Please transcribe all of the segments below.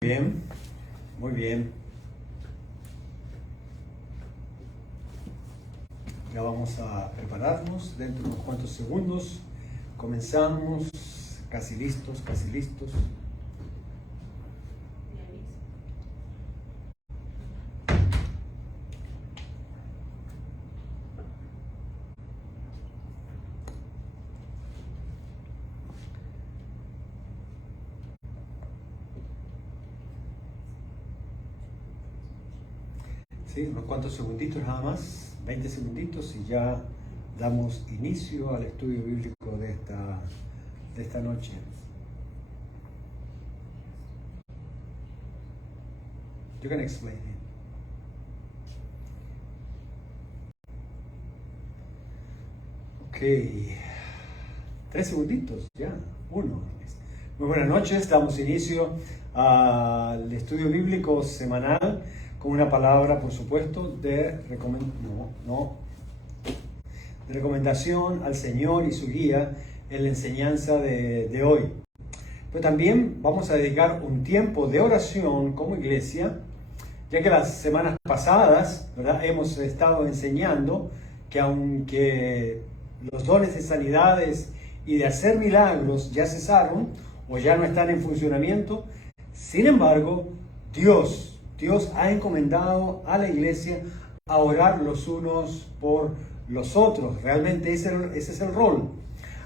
Bien, muy bien. Ya vamos a prepararnos dentro de unos cuantos segundos. Comenzamos, casi listos, casi listos. Sí, unos cuantos segunditos nada más, 20 segunditos y ya damos inicio al estudio bíblico de esta noche. You can explain it. Ok, 3 segunditos, ya, uno. Muy buenas noches, damos inicio al estudio bíblico semanal con una palabra, por supuesto, de recomendación al Señor y su guía en la enseñanza de hoy. Pero también vamos a dedicar un tiempo de oración como iglesia, ya que las semanas pasadas, ¿verdad?, hemos estado enseñando que aunque los dones de sanidades y de hacer milagros ya cesaron o ya no están en funcionamiento, sin embargo, Dios ha encomendado a la iglesia a orar los unos por los otros. Realmente ese es el rol.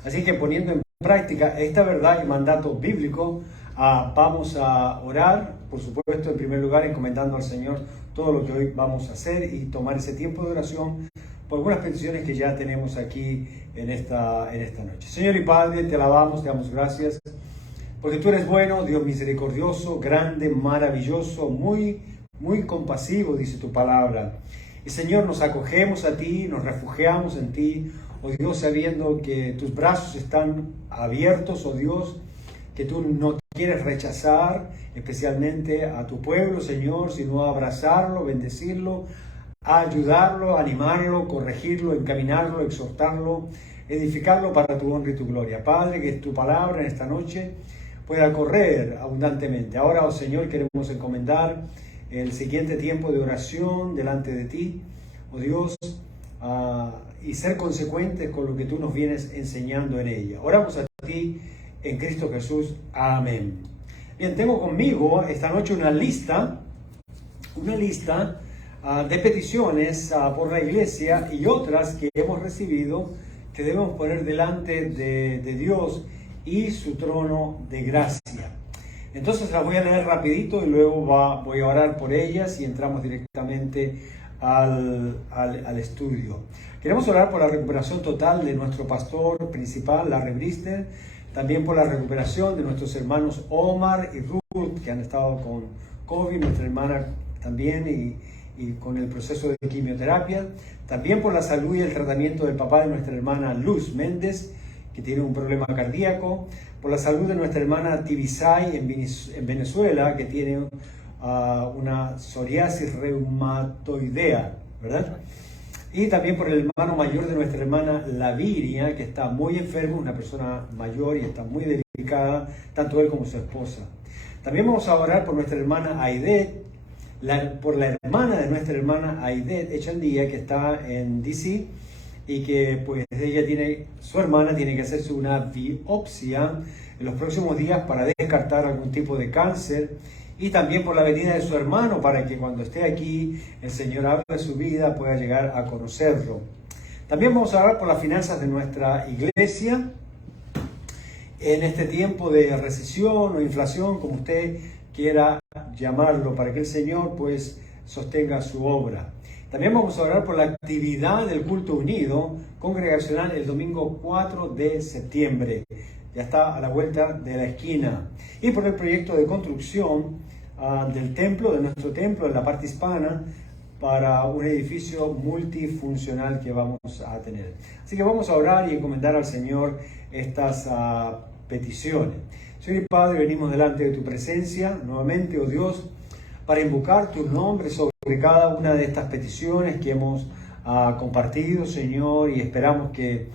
Así que poniendo en práctica esta verdad y mandato bíblico, vamos a orar, por supuesto, en primer lugar, encomendando al Señor todo lo que hoy vamos a hacer y tomar ese tiempo de oración por algunas peticiones que ya tenemos aquí en esta noche. Señor y Padre, te alabamos, te damos gracias, porque tú eres bueno, Dios misericordioso, grande, maravilloso, muy compasivo, dice tu palabra. Y Señor, nos acogemos a ti, nos refugiamos en ti, oh Dios, sabiendo que tus brazos están abiertos, oh Dios, que tú no quieres rechazar especialmente a tu pueblo, Señor, sino abrazarlo, bendecirlo, ayudarlo, animarlo, corregirlo, encaminarlo, exhortarlo, edificarlo para tu honra y tu gloria. Padre, que tu palabra en esta noche pueda correr abundantemente. Ahora, oh Señor, queremos encomendar el siguiente tiempo de oración delante de ti, oh Dios, y ser consecuentes con lo que tú nos vienes enseñando en ella. Oramos a ti en Cristo Jesús. Amén. Bien, tengo conmigo esta noche una lista de peticiones por la iglesia y otras que hemos recibido que debemos poner delante de Dios y su trono de gracia. Entonces las voy a leer rapidito y luego voy a orar por ellas y entramos directamente al estudio. Queremos orar por la recuperación total de nuestro pastor principal, Larry Brister, también por la recuperación de nuestros hermanos Omar y Ruth, que han estado con COVID, nuestra hermana también, y con el proceso de quimioterapia, también por la salud y el tratamiento del papá de nuestra hermana Luz Méndez, que tiene un problema cardíaco, por la salud de nuestra hermana Tibisay en Venezuela, que tiene una psoriasis reumatoidea, ¿verdad? Y también por el hermano mayor de nuestra hermana Lavinia, que está muy enfermo, una persona mayor y está muy delicada, tanto él como su esposa. También vamos a orar por nuestra hermana Aidet, por la hermana de nuestra hermana Aidet Echandía, que está en DC, y que pues su hermana tiene que hacerse una biopsia en los próximos días para descartar algún tipo de cáncer, y también por la venida de su hermano para que cuando esté aquí el Señor hable de su vida, pueda llegar a conocerlo. También vamos a hablar por las finanzas de nuestra iglesia en este tiempo de recesión o inflación, como usted quiera llamarlo, para que el Señor pues sostenga su obra. También vamos a orar por la actividad del culto unido congregacional el domingo 4 de septiembre. Ya está a la vuelta de la esquina. Y por el proyecto de construcción del templo, de nuestro templo en la parte hispana, para un edificio multifuncional que vamos a tener. Así que vamos a orar y encomendar al Señor estas peticiones. Señor y Padre, venimos delante de tu presencia nuevamente, oh Dios, para invocar tu nombre sobre cada una de estas peticiones que hemos compartido, Señor, y esperamos que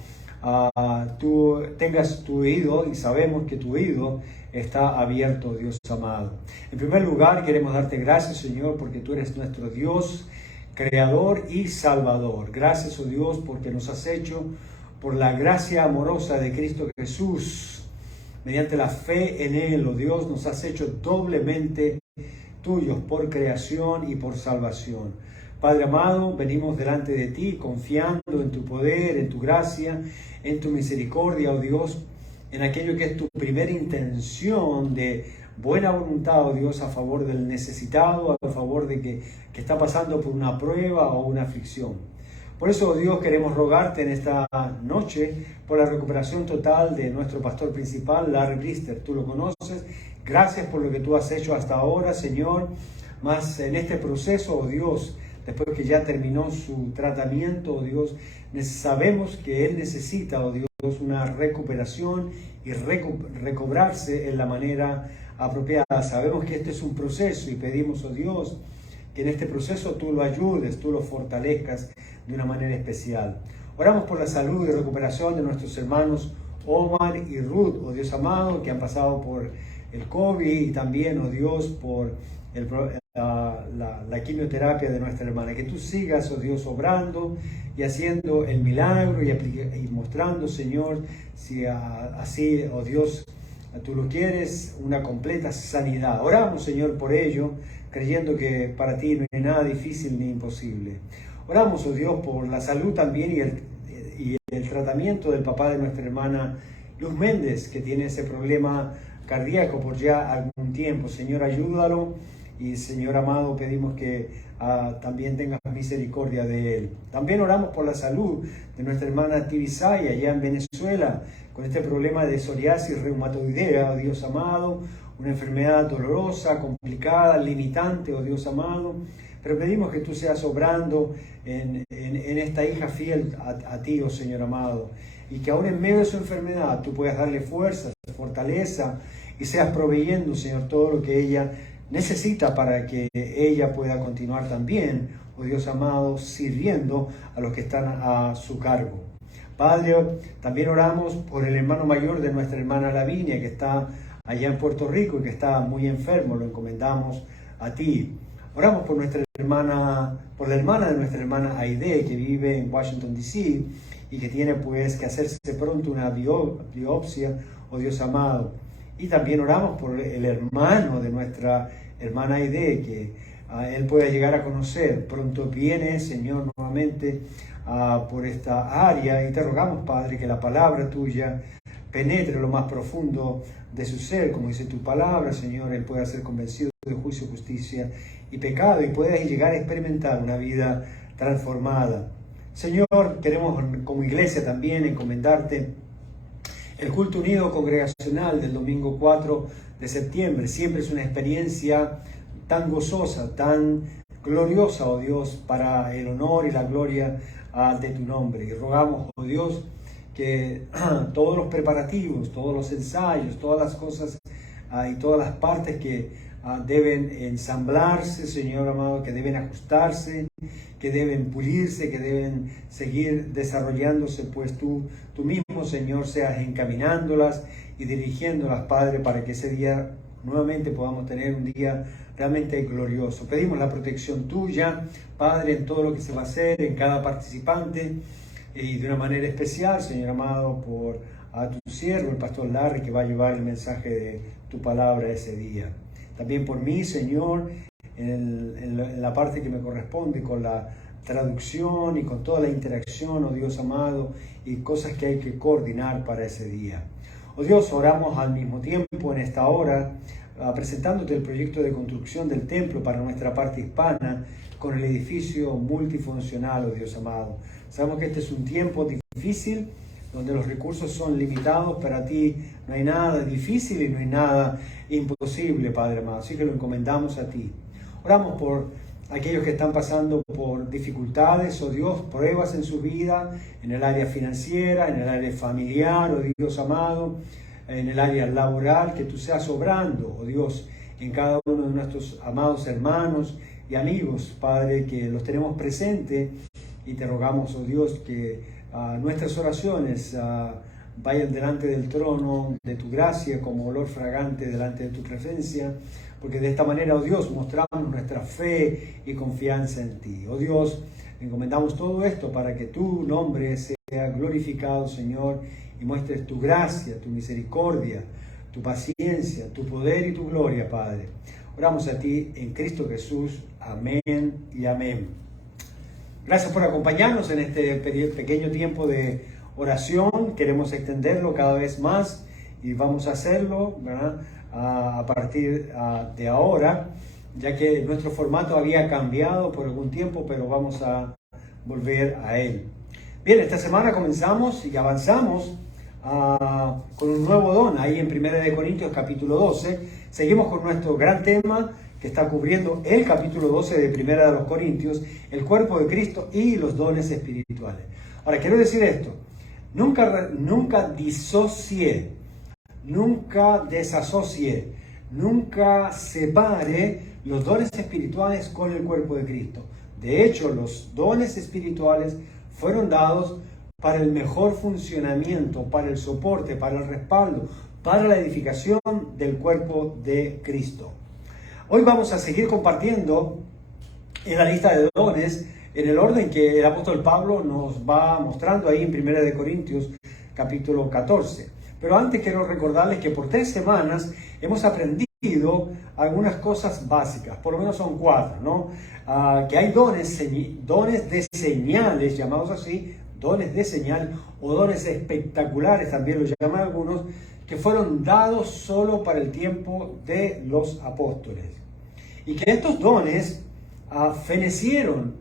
tú tengas tu oído, y sabemos que tu oído está abierto, Dios amado. En primer lugar, queremos darte gracias, Señor, porque tú eres nuestro Dios, Creador y Salvador. Gracias, oh Dios, porque nos has hecho por la gracia amorosa de Cristo Jesús. Mediante la fe en Él, oh Dios, nos has hecho doblemente tuyos por creación y por salvación. Padre amado, venimos delante de ti confiando en tu poder, en tu gracia, en tu misericordia, oh Dios, en aquello que es tu primera intención de buena voluntad, oh Dios, a favor del necesitado, a favor de que está pasando por una prueba o una aflicción. Por eso, oh Dios, queremos rogarte en esta noche por la recuperación total de nuestro pastor principal, Larry Brister. Tú lo conoces. Gracias por lo que tú has hecho hasta ahora, Señor. Más en este proceso, oh Dios, después que ya terminó su tratamiento, oh Dios, sabemos que él necesita, oh Dios, una recuperación y recobrarse en la manera apropiada. Sabemos que este es un proceso y pedimos, oh Dios, que en este proceso tú lo ayudes, tú lo fortalezcas de una manera especial. Oramos por la salud y recuperación de nuestros hermanos Omar y Ruth, oh Dios amado, que han pasado por el COVID y también, oh Dios, por la quimioterapia de nuestra hermana. Que tú sigas, oh Dios, obrando y haciendo el milagro y mostrando, Señor, si así, oh Dios, tú lo quieres, una completa sanidad. Oramos, Señor, por ello, creyendo que para ti no hay nada difícil ni imposible. Oramos, oh Dios, por la salud también y el tratamiento del papá de nuestra hermana Luz Méndez, que tiene ese problema cardíaco por ya algún tiempo. Señor, ayúdalo y, Señor amado, pedimos que también tengas misericordia de él. También oramos por la salud de nuestra hermana Tibisay allá en Venezuela, con este problema de psoriasis reumatoidea, oh Dios amado, una enfermedad dolorosa, complicada, limitante, oh Dios amado. Pero pedimos que tú seas obrando en esta hija fiel a ti, oh Señor amado, y que aún en medio de su enfermedad tú puedas darle fuerza, fortaleza, y seas proveyendo, Señor, todo lo que ella necesita para que ella pueda continuar también, oh Dios amado, sirviendo a los que están a su cargo. Padre, también oramos por el hermano mayor de nuestra hermana Lavinia, que está allá en Puerto Rico y que está muy enfermo, lo encomendamos a ti. Oramos por nuestra hermana, por la hermana de nuestra hermana Aide, que vive en Washington, D.C. y que tiene pues que hacerse pronto una biopsia, oh Dios amado. Y también oramos por el hermano de nuestra hermana Aide, que él pueda llegar a conocer. Pronto viene, Señor, nuevamente por esta área, y te rogamos, Padre, que la palabra tuya penetre lo más profundo de su ser, como dice tu palabra, Señor. Él pueda ser convencido de juicio, justicia y pecado, y pueda llegar a experimentar una vida transformada. Señor, queremos como iglesia también encomendarte el culto unido congregacional del domingo 4 de septiembre. Siempre es una experiencia tan gozosa, tan gloriosa, oh Dios, para el honor y la gloria de tu nombre. Y rogamos, oh Dios, que todos los preparativos, todos los ensayos, todas las cosas y todas las partes que deben ensamblarse, Señor amado, que deben ajustarse, que deben pulirse, que deben seguir desarrollándose, pues tú mismo, Señor, seas encaminándolas y dirigiéndolas, Padre, para que ese día nuevamente podamos tener un día realmente glorioso. Pedimos la protección tuya, Padre, en todo lo que se va a hacer, en cada participante, y de una manera especial, Señor amado, por a tu siervo, el pastor Larry, que va a llevar el mensaje de tu palabra ese día. También por mí, Señor, en la parte que me corresponde, con la traducción y con toda la interacción, oh Dios amado, y cosas que hay que coordinar para ese día. Oh Dios, oramos al mismo tiempo en esta hora, presentándote el proyecto de construcción del templo para nuestra parte hispana, con el edificio multifuncional, oh Dios amado. Sabemos que este es un tiempo difícil, donde los recursos son limitados. Para ti no hay nada difícil y no hay nada imposible, Padre amado. Así que lo encomendamos a ti. Oramos por aquellos que están pasando por dificultades, oh Dios, pruebas en su vida, en el área financiera, en el área familiar, oh Dios amado, en el área laboral, que tú seas obrando, oh Dios, en cada uno de nuestros amados hermanos y amigos, Padre, que los tenemos presentes, y te rogamos, oh Dios, que nuestras oraciones vayan delante del trono de tu gracia como olor fragante delante de tu presencia, porque de esta manera, oh Dios, mostramos nuestra fe y confianza en ti. Oh Dios, encomendamos todo esto para que tu nombre sea glorificado, Señor, y muestres tu gracia, tu misericordia, tu paciencia, tu poder y tu gloria, Padre. Oramos a ti en Cristo Jesús. Amén y amén. Gracias por acompañarnos en este pequeño tiempo de oración. Queremos extenderlo cada vez más y vamos a hacerlo, ¿verdad?, a partir de ahora, ya que nuestro formato había cambiado por algún tiempo, pero vamos a volver a él. Bien, esta semana comenzamos y avanzamos con un nuevo don ahí en 1 Corintios capítulo 12. Seguimos con nuestro gran tema que está cubriendo el capítulo 12 de 1 Corintios, el cuerpo de Cristo y los dones espirituales. Ahora, quiero decir esto: nunca disocie, nunca desasocie, nunca separe los dones espirituales con el cuerpo de Cristo. De hecho, los dones espirituales fueron dados para el mejor funcionamiento, para el soporte, para el respaldo, para la edificación del cuerpo de Cristo. Hoy vamos a seguir compartiendo en la lista de dones en el orden que el apóstol Pablo nos va mostrando ahí en 1 Corintios capítulo 14. Pero antes quiero recordarles que por 3 semanas hemos aprendido algunas cosas básicas, por lo menos son 4, ¿no? Que hay dones de señales, llamados así, dones de señal o dones espectaculares, también lo llaman algunos, que fueron dados solo para el tiempo de los apóstoles. Y que estos dones fenecieron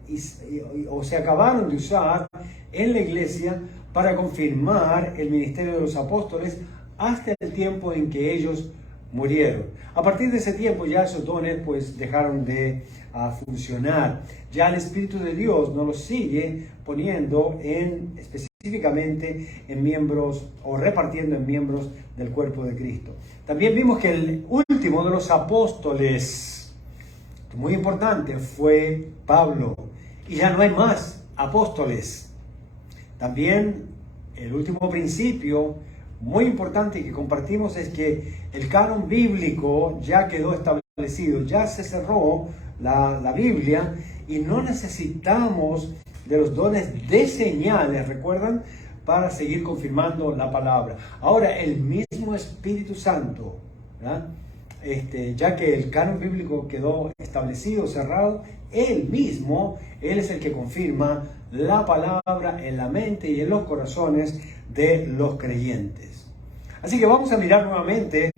o se acabaron de usar en la iglesia para confirmar el ministerio de los apóstoles hasta el tiempo en que ellos murieron. A partir de ese tiempo ya esos dones pues dejaron de funcionar. Ya el Espíritu de Dios no los sigue poniendo específicamente en miembros o repartiendo en miembros del cuerpo de Cristo. También vimos que el último de los apóstoles, muy importante, fue Pablo, y ya no hay más apóstoles. También el último principio muy importante que compartimos es que el canon bíblico ya quedó establecido, ya se cerró la Biblia y no necesitamos de los dones de señales, ¿recuerdan?, para seguir confirmando la palabra. Ahora, el mismo Espíritu Santo, ¿verdad?, ya que el canon bíblico quedó establecido, cerrado, Él es el que confirma la palabra en la mente y en los corazones de los creyentes. Así que vamos a mirar nuevamente,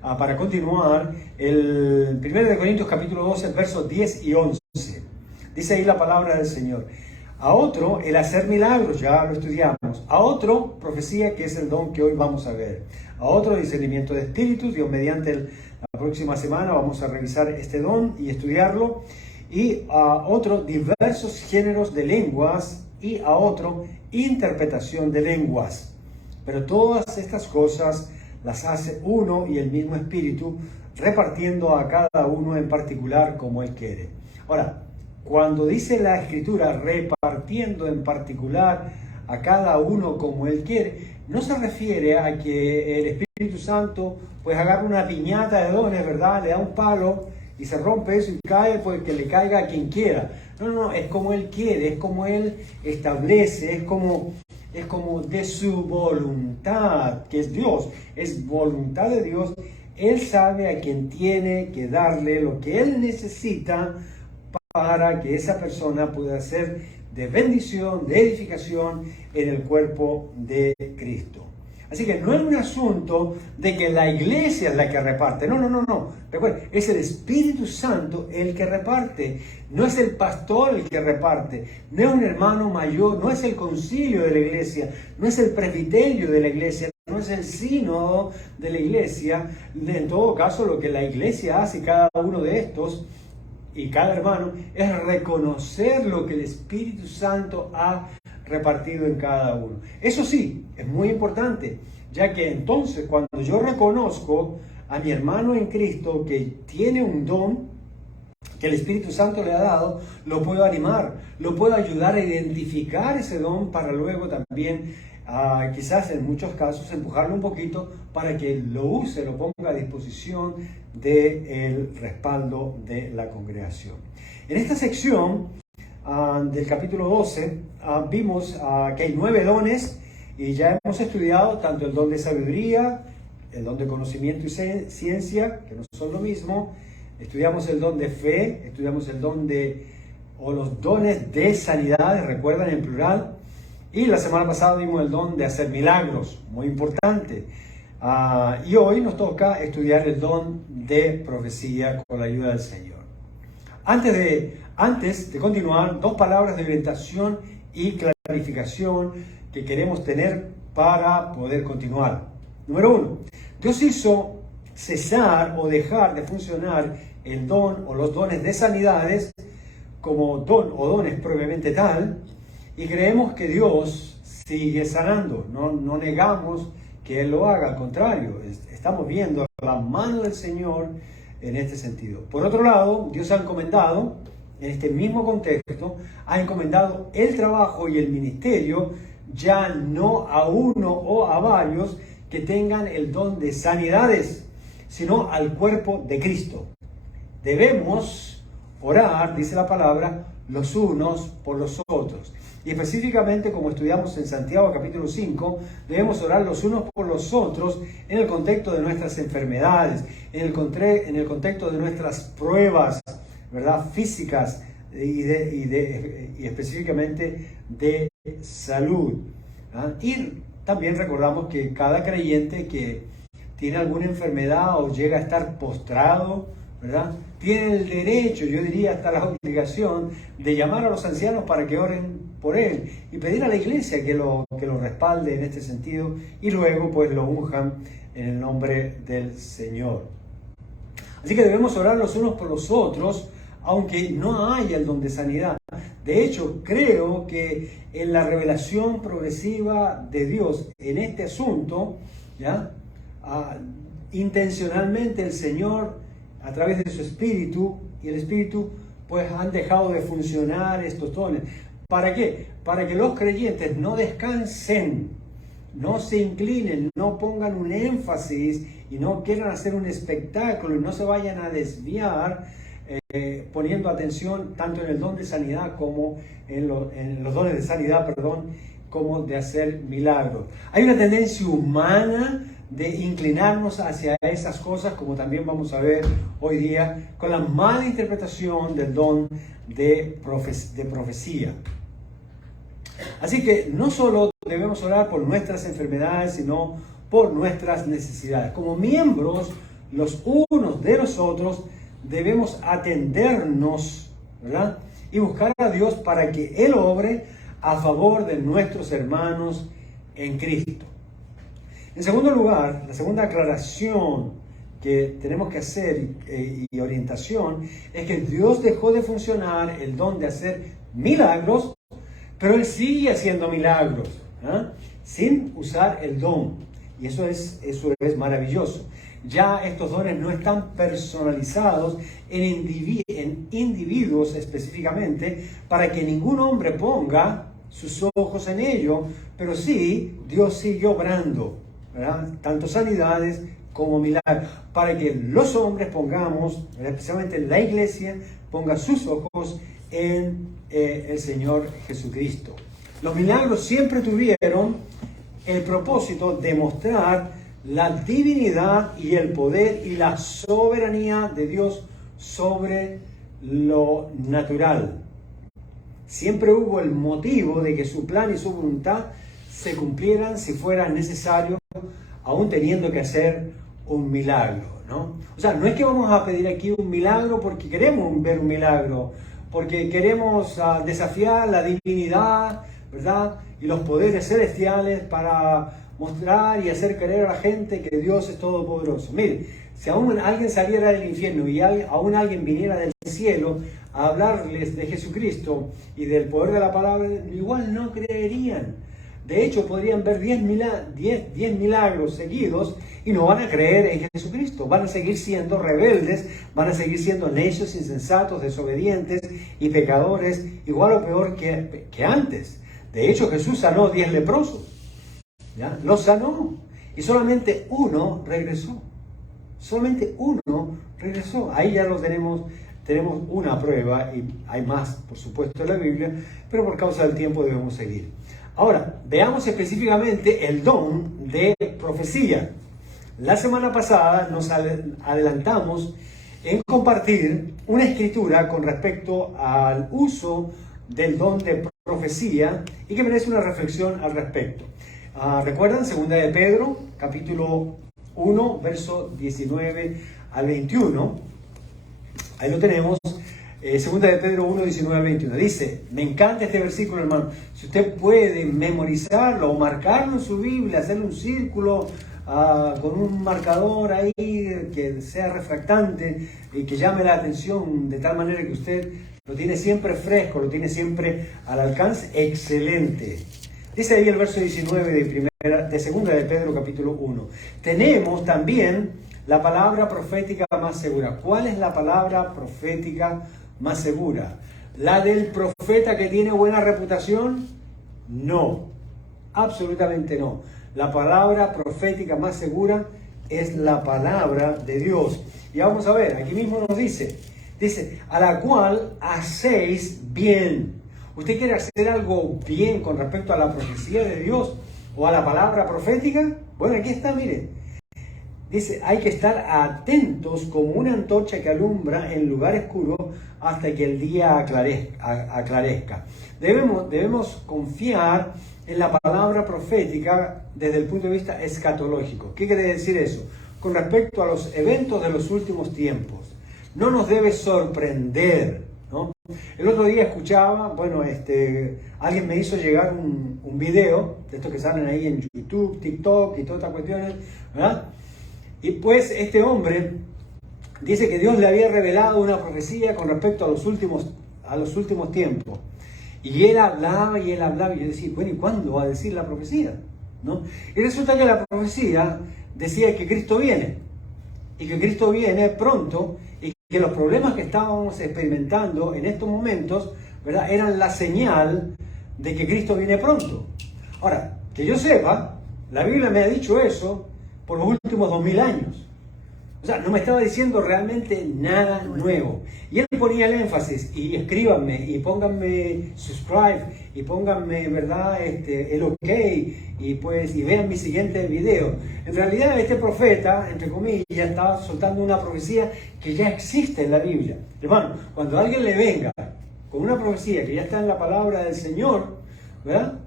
para continuar, el 1 Corintios capítulo 12, versos 10 y 11. Dice ahí la palabra del Señor: a otro el hacer milagros, ya lo estudiamos; a otro profecía, que es el don que hoy vamos a ver; a otro discernimiento de espíritus. Dios mediante, la próxima semana vamos a revisar este don y estudiarlo; y a otro diversos géneros de lenguas; y a otro interpretación de lenguas. Pero todas estas cosas las hace uno y el mismo Espíritu, repartiendo a cada uno en particular como Él quiere. Ahora, cuando dice la Escritura repartiendo en particular a cada uno como Él quiere, no se refiere a que el Espíritu Santo pues agarra una piñata de dones, ¿verdad?, le da un palo y se rompe eso y cae, pues que le caiga a quien quiera. No, es como Él quiere, es como Él establece, es como de su voluntad, que es Dios, es voluntad de Dios. Él sabe a quien tiene que darle lo que Él necesita para que esa persona pueda ser de bendición, de edificación en el cuerpo de Cristo. Así que no es un asunto de que la iglesia es la que reparte. No. Recuerden, es el Espíritu Santo el que reparte. No es el pastor el que reparte. No es un hermano mayor. No es el concilio de la iglesia. No es el presbiterio de la iglesia. No es el sínodo de la iglesia. En todo caso, lo que la iglesia hace, cada uno de estos y cada hermano, es reconocer lo que el Espíritu Santo ha repartido en cada uno. Eso sí, es muy importante, ya que entonces cuando yo reconozco a mi hermano en Cristo que tiene un don que el Espíritu Santo le ha dado, lo puedo animar, lo puedo ayudar a identificar ese don para luego también quizás en muchos casos empujarlo un poquito para que lo use, lo ponga a disposición del respaldo de la congregación. En esta sección del capítulo 12 vimos que hay 9 dones y ya hemos estudiado tanto el don de sabiduría, el don de conocimiento y ciencia, que no son lo mismo. Estudiamos el don de fe, estudiamos el don o los dones de sanidad, recuerdan, en plural. Y la semana pasada vimos el don de hacer milagros, muy importante. Y hoy nos toca estudiar el don de profecía con la ayuda del Señor. Antes de continuar, 2 palabras de orientación y clarificación que queremos tener para poder continuar. Número 1, Dios hizo cesar o dejar de funcionar el don o los dones de sanidades como don o dones propiamente tal, y creemos que Dios sigue sanando. No negamos que Él lo haga, al contrario, estamos viendo la mano del Señor en este sentido. Por otro lado, Dios ha encomendado, en este mismo contexto, ha encomendado el trabajo y el ministerio ya no a uno o a varios que tengan el don de sanidades, sino al cuerpo de Cristo. Debemos orar, dice la palabra, los unos por los otros. Y específicamente, como estudiamos en Santiago capítulo 5, debemos orar los unos por los otros en el contexto de nuestras enfermedades, en el contexto de nuestras pruebas, ¿verdad?, físicas y específicamente de salud. Y también recordamos que cada creyente que tiene alguna enfermedad o llega a estar postrado, ¿verdad?, tiene el derecho, yo diría hasta la obligación, de llamar a los ancianos para que oren por él y pedir a la iglesia que lo respalde en este sentido, y luego pues lo unjan en el nombre del Señor. Así que debemos orar los unos por los otros, aunque no haya el don de sanidad. De hecho, creo que en la revelación progresiva de Dios en este asunto, ¿ya?, intencionalmente el Señor, a través de su Espíritu y el Espíritu, pues han dejado de funcionar estos dones. ¿Para qué? Para que los creyentes no descansen, no se inclinen, no pongan un énfasis y no quieran hacer un espectáculo y no se vayan a desviar poniendo atención tanto en el don de sanidad como en los dones de sanidad, como de hacer milagros. Hay una tendencia humana de inclinarnos hacia esas cosas, como también vamos a ver hoy día, con la mala interpretación del don de profecía. Así que no solo debemos orar por nuestras enfermedades, sino por nuestras necesidades. Como miembros, los unos de los otros, debemos atendernos, ¿verdad?, y buscar a Dios para que Él obre a favor de nuestros hermanos en Cristo. En segundo lugar, la segunda aclaración que tenemos que hacer y orientación es que Dios dejó de funcionar el don de hacer milagros, pero Él sigue haciendo milagros, sin usar el don. Y eso es maravilloso. Ya estos dones no están personalizados en individuos específicamente para que ningún hombre ponga sus ojos en ello, pero sí, Dios sigue obrando, ¿verdad?, tanto sanidades como milagros, para que los hombres pongamos, especialmente la iglesia, ponga sus ojos en el Señor Jesucristo. Los milagros siempre tuvieron el propósito de mostrar la divinidad y el poder y la soberanía de Dios sobre lo natural. Siempre hubo el motivo de que su plan y su voluntad se cumplieran si fuera necesario, aún teniendo que hacer un milagro, ¿no? O sea, no es que vamos a pedir aquí un milagro porque queremos ver un milagro, porque queremos desafiar la divinidad, ¿verdad?, y los poderes celestiales para mostrar y hacer creer a la gente que Dios es todopoderoso. Mire, si aún alguien saliera del infierno y aún alguien viniera del cielo a hablarles de Jesucristo y del poder de la palabra, igual no creerían. De hecho, podrían ver 10 milagros seguidos y no van a creer en Jesucristo. Van a seguir siendo rebeldes, van a seguir siendo necios, insensatos, desobedientes y pecadores, igual o peor que antes. De hecho, Jesús sanó 10 leprosos. ¿ya? Lo sanó y solamente uno regresó. Solamente uno regresó. Ahí ya lo tenemos una prueba y hay más, por supuesto, en la Biblia, pero por causa del tiempo debemos seguir. Ahora, veamos específicamente el don de profecía. La semana pasada nos adelantamos en compartir una escritura con respecto al uso del don de profecía y que merece una reflexión al respecto. ¿Recuerdan? Segunda de Pedro, capítulo 1, verso 19 al 21. Ahí lo tenemos. Segunda de Pedro 1, 19 al 21. Dice, me encanta este versículo, hermano. Si usted puede memorizarlo o marcarlo en su Biblia, hacerle un círculo con un marcador ahí que sea refractante y que llame la atención de tal manera que usted lo tiene siempre fresco, lo tiene siempre al alcance, excelente. Dice ahí el verso 19 de segunda de Pedro capítulo 1. Tenemos también la palabra profética más segura. ¿Cuál es la palabra profética más segura? ¿La del profeta que tiene buena reputación? No, absolutamente no. La palabra profética más segura es la palabra de Dios. Y vamos a ver, aquí mismo nos dice, a la cual hacéis bien. ¿Usted quiere hacer algo bien con respecto a la profecía de Dios o a la palabra profética? Bueno, aquí está, mire. Dice, hay que estar atentos como una antorcha que alumbra en lugar oscuro hasta que el día aclarezca. Debemos confiar en la palabra profética desde el punto de vista escatológico. ¿Qué quiere decir eso? Con respecto a los eventos de los últimos tiempos. No nos debe sorprender, ¿no? El otro día escuchaba, alguien me hizo llegar un video de estos que salen ahí en YouTube, TikTok y todas estas cuestiones, ¿verdad? Y pues este hombre dice que Dios le había revelado una profecía con respecto a los últimos tiempos. Y él hablaba y yo decía, bueno, ¿y cuándo va a decir la profecía? ¿No? Y resulta que la profecía decía que Cristo viene, y que Cristo viene pronto, y que los problemas que estábamos experimentando en estos momentos, ¿verdad?, eran la señal de que Cristo viene pronto. Ahora, que yo sepa, la Biblia me ha dicho eso por los últimos 2000 años. O sea, no me estaba diciendo realmente nada nuevo. Y él ponía el énfasis, y escríbanme, y pónganme subscribe, y pónganme, ¿verdad?, el ok, y vean mi siguiente video. En realidad, este profeta, entre comillas, estaba soltando una profecía que ya existe en la Biblia. Hermano, cuando alguien le venga con una profecía que ya está en la palabra del Señor, ¿verdad?,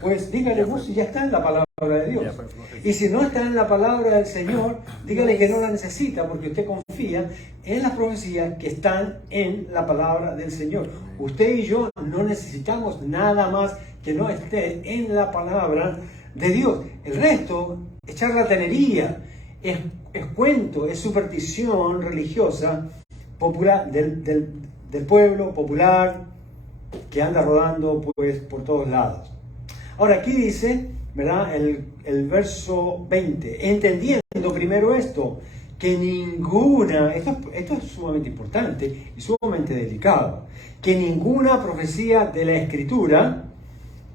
pues dígale vos si ya está en la palabra de Dios. Y si no está en la palabra del Señor, dígale que no la necesita, porque usted confía en las profecías que están en la palabra del Señor. Usted y yo no necesitamos nada más que no esté en la palabra de Dios. El resto es charlatanería, es cuento, es superstición religiosa popular del pueblo popular que anda rodando pues por todos lados. Ahora aquí dice, ¿verdad?, el verso 20, entendiendo primero esto, que ninguna, esto es sumamente importante y sumamente delicado, que ninguna profecía de la Escritura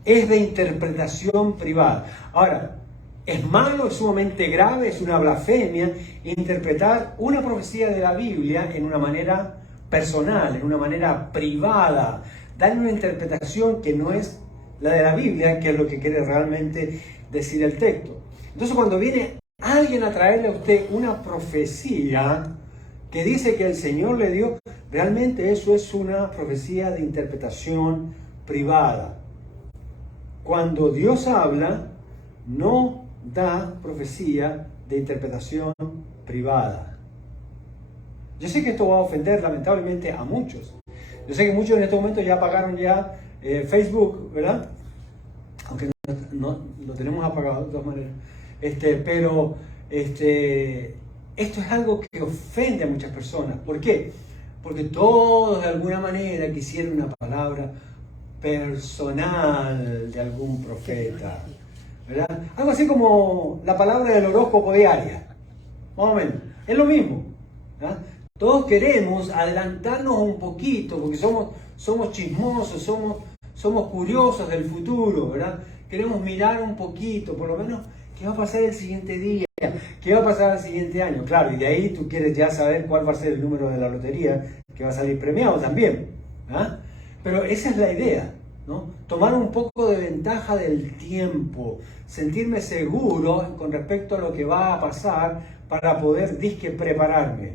es de interpretación privada. Ahora, es malo, es sumamente grave, es una blasfemia interpretar una profecía de la Biblia en una manera personal, en una manera privada, dar una interpretación que no es la de la Biblia, que es lo que quiere realmente decir el texto. Entonces, cuando viene alguien a traerle a usted una profecía que dice que el Señor le dio, realmente eso es una profecía de interpretación privada. Cuando Dios habla, no da profecía de interpretación privada. Yo sé que esto va a ofender lamentablemente a muchos. Yo sé que muchos en este momento ya apagaron Facebook, ¿verdad? Aunque no lo tenemos apagado de todas maneras. Pero esto es algo que ofende a muchas personas. ¿Por qué? Porque todos de alguna manera quisieron una palabra personal de algún profeta, ¿verdad? Algo así como la palabra del horóscopo diaria, más o menos. Es lo mismo, ¿verdad? Todos queremos adelantarnos un poquito porque somos chismosos, somos curiosos del futuro, ¿verdad? queremos mirar un poquito, por lo menos, qué va a pasar el siguiente día, qué va a pasar el siguiente año. Claro, y de ahí tú quieres ya saber cuál va a ser el número de la lotería que va a salir premiado también. ¿Ah? Pero esa es la idea, ¿no? Tomar un poco de ventaja del tiempo, sentirme seguro con respecto a lo que va a pasar para poder, disque, prepararme.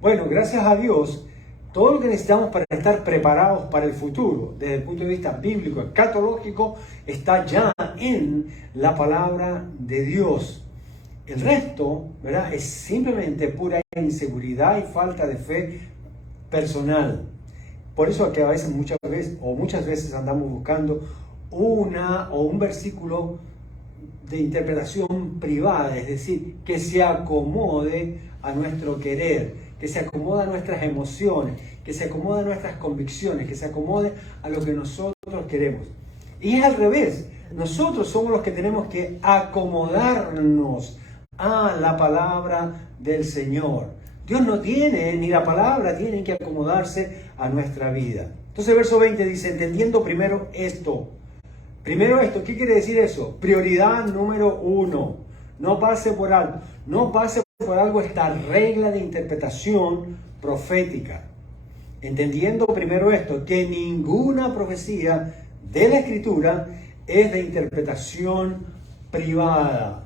Bueno, gracias a Dios, todo lo que necesitamos para estar preparados para el futuro, desde el punto de vista bíblico, escatológico, está ya en la palabra de Dios. El resto, ¿verdad?, es simplemente pura inseguridad y falta de fe personal. Por eso que a veces, muchas veces andamos buscando un versículo de interpretación privada, es decir, que se acomode a nuestro querer, que se acomode a nuestras emociones, que se acomode a nuestras convicciones, que se acomode a lo que nosotros queremos. Y es al revés, nosotros somos los que tenemos que acomodarnos a la palabra del Señor. Dios no tiene, ni la palabra tiene que acomodarse a nuestra vida. Entonces el verso 20 dice, entendiendo primero esto. Primero esto, ¿qué quiere decir eso? Prioridad número 1. No pase por alto. No pase por algo esta regla de interpretación profética. Entendiendo primero esto, que ninguna profecía de la Escritura es de interpretación privada.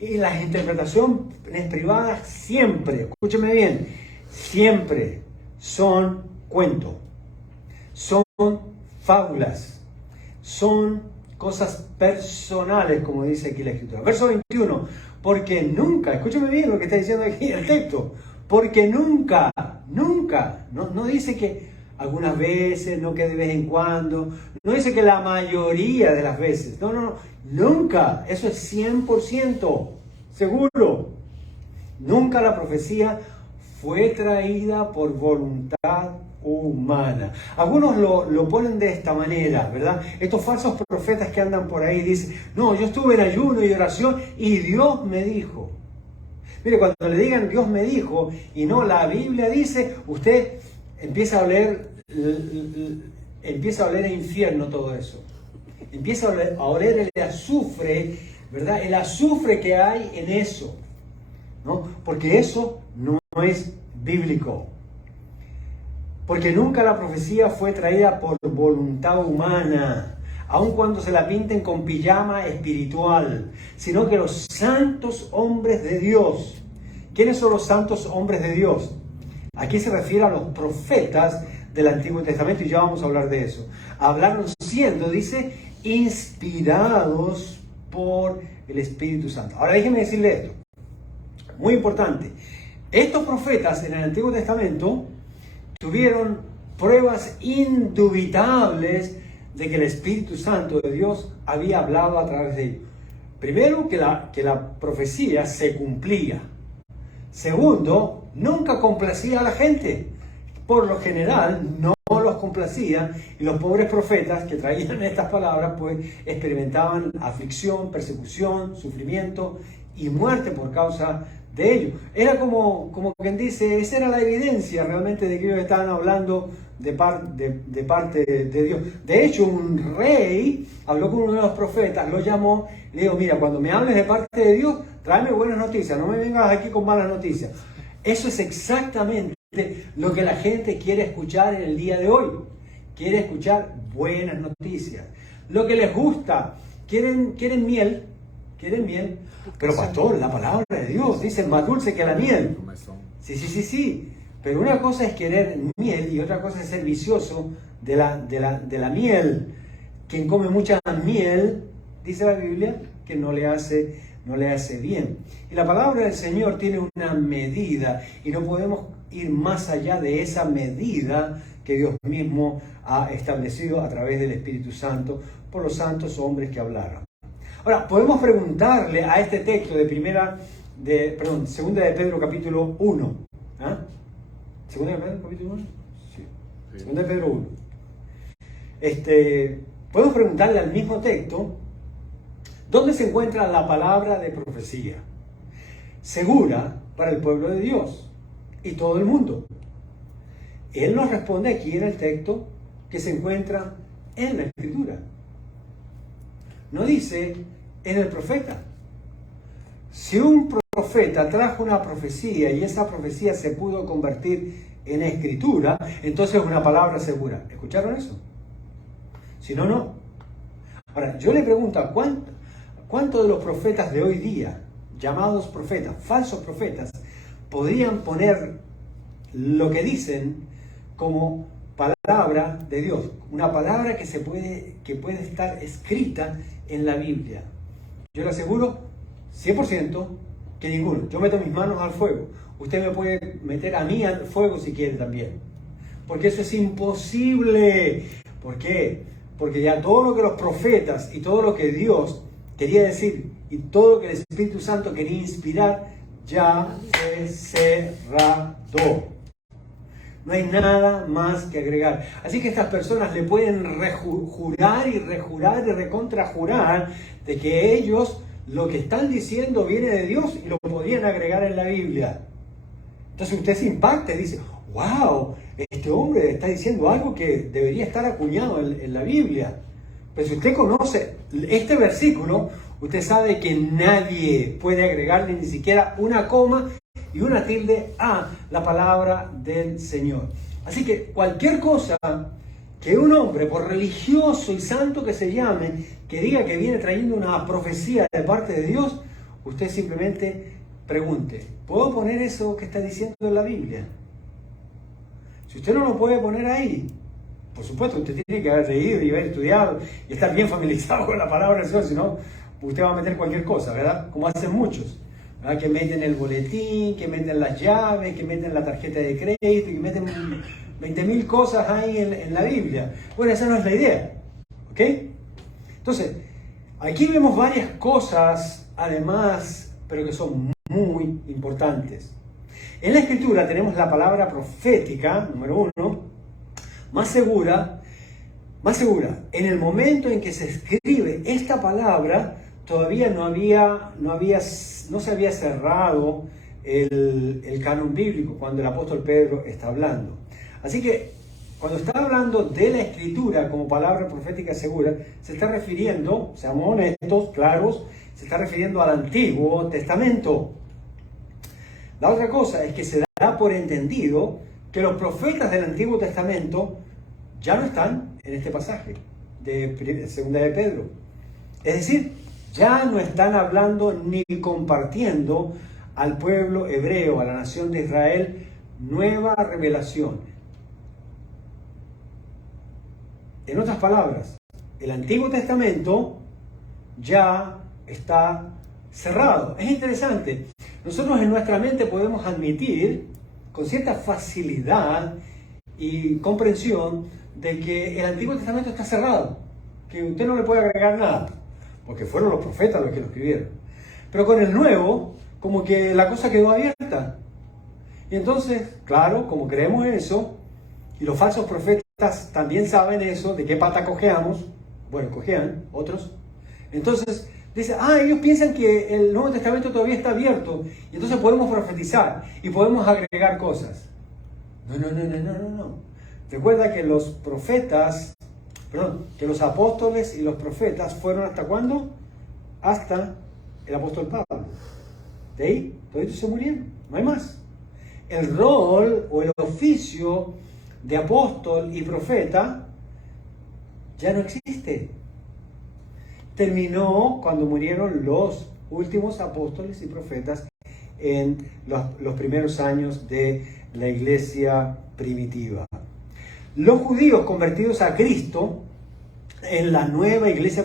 Y las interpretaciones privadas siempre, escúcheme bien, siempre son cuentos, son fábulas, son cosas personales, como dice aquí la Escritura. Verso 21, porque nunca, escúcheme bien lo que está diciendo aquí el texto, porque nunca, no dice que algunas veces, no que de vez en cuando, no dice que la mayoría de las veces, no, nunca, eso es 100% seguro. Nunca la profecía fue traída por voluntad humana. Algunos lo ponen de esta manera, ¿verdad? Estos falsos profetas que andan por ahí dicen, no, yo estuve en ayuno y oración y Dios me dijo. Mire, cuando le digan Dios me dijo y no la Biblia dice, usted empieza a oler a infierno todo eso. Empieza a oler el azufre, ¿verdad? El azufre que hay en eso, ¿no? Porque eso no es bíblico. Porque nunca la profecía fue traída por voluntad humana, aun cuando se la pinten con pijama espiritual, sino que los santos hombres de Dios. ¿Quiénes son los santos hombres de Dios? Aquí se refiere a los profetas del Antiguo Testamento y ya vamos a hablar de eso. Hablaron siendo, dice, inspirados por el Espíritu Santo. Ahora déjenme decirle esto, muy importante. Estos profetas en el Antiguo Testamento tuvieron pruebas indubitables de que el Espíritu Santo de Dios había hablado a través de ellos. Primero, que la profecía se cumplía. Segundo, nunca complacía a la gente. Por lo general, no los complacía y los pobres profetas que traían estas palabras, pues experimentaban aflicción, persecución, sufrimiento y muerte por causa de ello. Era como quien dice, esa era la evidencia realmente de que ellos estaban hablando de parte de Dios. De hecho, un rey habló con uno de los profetas, lo llamó y le dijo, mira, cuando me hables de parte de Dios, tráeme buenas noticias, no me vengas aquí con malas noticias. Eso es exactamente lo que la gente quiere escuchar en el día de hoy. Quiere escuchar buenas noticias. Lo que les gusta, quieren miel. Pero pastor, la palabra de Dios dice más dulce que la miel. Sí. Pero una cosa es querer miel y otra cosa es ser vicioso de la miel. Quien come mucha miel, dice la Biblia, que no le hace bien. Y la palabra del Señor tiene una medida y no podemos ir más allá de esa medida que Dios mismo ha establecido a través del Espíritu Santo por los santos hombres que hablaron. Ahora, podemos preguntarle a este texto segunda de Pedro capítulo 1. ¿Ah? ¿Segunda de Pedro capítulo 1? Sí. Segunda de Pedro 1. Podemos preguntarle al mismo texto, ¿dónde se encuentra la palabra de profecía? Segura para el pueblo de Dios y todo el mundo. Él nos responde aquí en el texto que se encuentra en la Escritura. no dice en el profeta. Si un profeta trajo una profecía y esa profecía se pudo convertir en escritura, entonces es una palabra segura. ¿Escucharon eso? Si no, no. Ahora, yo le pregunto, ¿cuántos de los profetas de hoy día, llamados profetas, falsos profetas, podrían poner lo que dicen como palabra de Dios? Una palabra que puede estar escrita en la Biblia. Yo le aseguro 100% que ninguno. Yo meto mis manos al fuego. Usted me puede meter a mí al fuego si quiere también. Porque eso es imposible. ¿Por qué? Porque ya todo lo que los profetas y todo lo que Dios quería decir y todo lo que el Espíritu Santo quería inspirar ya fue cerrado. No hay nada más que agregar. Así que estas personas le pueden jurar y rejurar y recontrajurar de que ellos lo que están diciendo viene de Dios y lo podrían agregar en la Biblia. Entonces usted se impacta y dice, wow, este hombre está diciendo algo que debería estar acuñado en la Biblia. Pero si usted conoce este versículo, usted sabe que nadie puede agregarle ni siquiera una coma y una tilde a la palabra del Señor. Así que cualquier cosa que un hombre, por religioso y santo que se llame, que diga que viene trayendo una profecía de parte de Dios, usted simplemente pregunte, ¿puedo poner eso que está diciendo en la Biblia? Si usted no lo puede poner ahí, por supuesto, usted tiene que haber leído y haber estudiado y estar bien familiarizado con la palabra del Señor, si no, usted va a meter cualquier cosa, ¿verdad? Como hacen muchos, ¿verdad? Que meten el boletín, que meten las llaves, que meten la tarjeta de crédito, que meten 20.000 cosas ahí en la Biblia. Bueno, esa no es la idea, ¿ok? Entonces, aquí vemos varias cosas, además, pero que son muy importantes. En la Escritura tenemos la palabra profética, número 1, más segura. En el momento en que se escribe esta palabra, todavía no se había cerrado el canon bíblico cuando el apóstol Pedro está hablando. Así que cuando está hablando de la Escritura como palabra profética segura, se está refiriendo, seamos honestos, claros, se está refiriendo al Antiguo Testamento. La otra cosa es que se da por entendido que los profetas del Antiguo Testamento ya no están en este pasaje de Segunda de Pedro. Es decir, ya no están hablando ni compartiendo al pueblo hebreo, a la nación de Israel, nueva revelación. En otras palabras, el Antiguo Testamento ya está cerrado. Es interesante. Nosotros en nuestra mente podemos admitir con cierta facilidad y comprensión de que el Antiguo Testamento está cerrado, que usted no le puede agregar nada, porque fueron los profetas los que lo escribieron. Pero con el Nuevo, como que la cosa quedó abierta. Y entonces, claro, como creemos en eso, y los falsos profetas también saben eso, de qué pata cojeamos, bueno, cojean otros, entonces dice, ellos piensan que el Nuevo Testamento todavía está abierto, y entonces podemos profetizar, y podemos agregar cosas. No. Recuerda que los apóstoles y los profetas fueron ¿hasta cuándo? Hasta el apóstol Pablo. De ahí, todos se murieron, no hay más. El rol o el oficio de apóstol y profeta ya no existe. Terminó cuando murieron los últimos apóstoles y profetas en los primeros años de la iglesia primitiva. Los judíos convertidos a Cristo en la nueva iglesia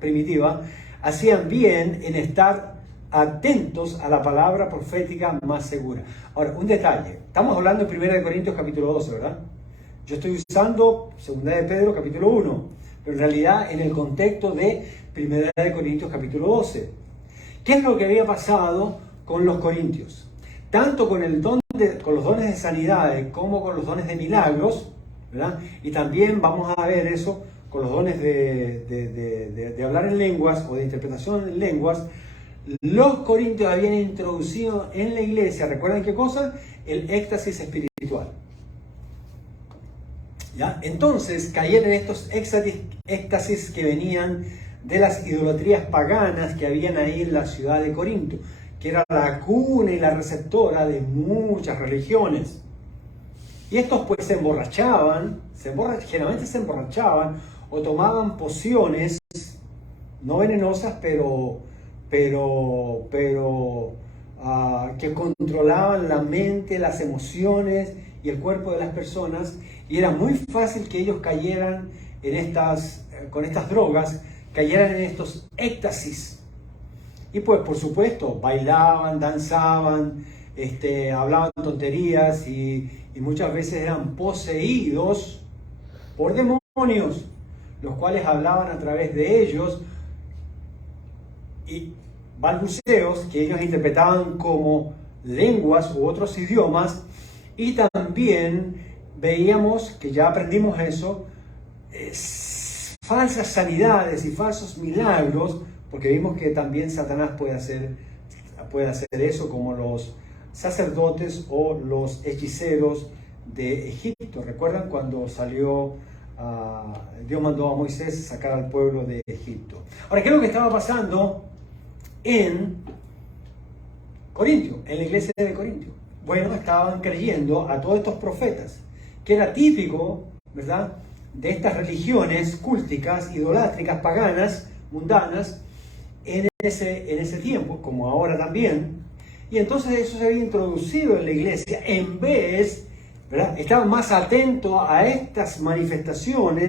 primitiva hacían bien en estar atentos a la palabra profética más segura. Ahora, un detalle. Estamos hablando en 1 Corintios capítulo 12, ¿verdad? Yo estoy usando 2 de Pedro capítulo 1, pero en realidad en el contexto de 1 Corintios capítulo 12. ¿Qué es lo que había pasado con los corintios? Tanto con los dones de sanidades como con los dones de milagros, ¿verdad? Y también vamos a ver eso con los dones de hablar en lenguas o de interpretación en lenguas. Los corintios habían introducido en la iglesia, ¿recuerdan qué cosa? El éxtasis espiritual. ¿Ya? Entonces cayeron en estos éxtasis que venían de las idolatrías paganas que habían ahí en la ciudad de Corinto, que era la cuna y la receptora de muchas religiones. Y estos pues se emborrachaban, generalmente se emborrachaban o tomaban pociones, no venenosas, pero que controlaban la mente, las emociones y el cuerpo de las personas, y era muy fácil que ellos cayeran con estas drogas, cayeran en estos éxtasis. Y pues por supuesto bailaban, danzaban, hablaban tonterías y muchas veces eran poseídos por demonios, los cuales hablaban a través de ellos, y balbuceos que ellos interpretaban como lenguas u otros idiomas. Y también veíamos, que ya aprendimos eso, falsas sanidades y falsos milagros, porque vimos que también Satanás puede hacer eso, como los sacerdotes o los hechiceros de Egipto. ¿Recuerdan cuando Dios mandó a Moisés sacar al pueblo de Egipto? Ahora, ¿qué es lo que estaba pasando en Corintio, en la iglesia de Corintio? Bueno, estaban creyendo a todos estos profetas, que era típico, ¿verdad?, de estas religiones cúlticas, idolátricas, paganas, mundanas, en ese tiempo, como ahora también. Y entonces eso se había introducido en la iglesia, en vez, ¿verdad?, estaban más atentos a estas manifestaciones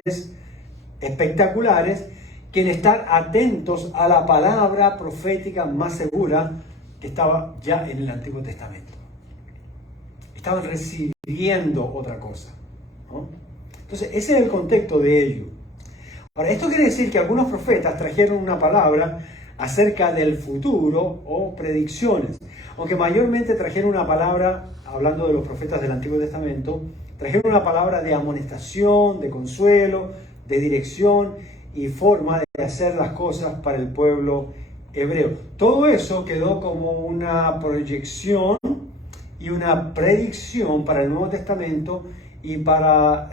espectaculares que en estar atentos a la palabra profética más segura que estaba ya en el Antiguo Testamento. Estaban recibiendo otra cosa, ¿no? Entonces, ese es el contexto de ello. Ahora, esto quiere decir que algunos profetas trajeron una palabra acerca del futuro o predicciones, aunque mayormente trajeron una palabra, hablando de los profetas del Antiguo Testamento, trajeron una palabra de amonestación, de consuelo, de dirección y forma de hacer las cosas para el pueblo hebreo. Todo eso quedó como una proyección y una predicción para el Nuevo Testamento y para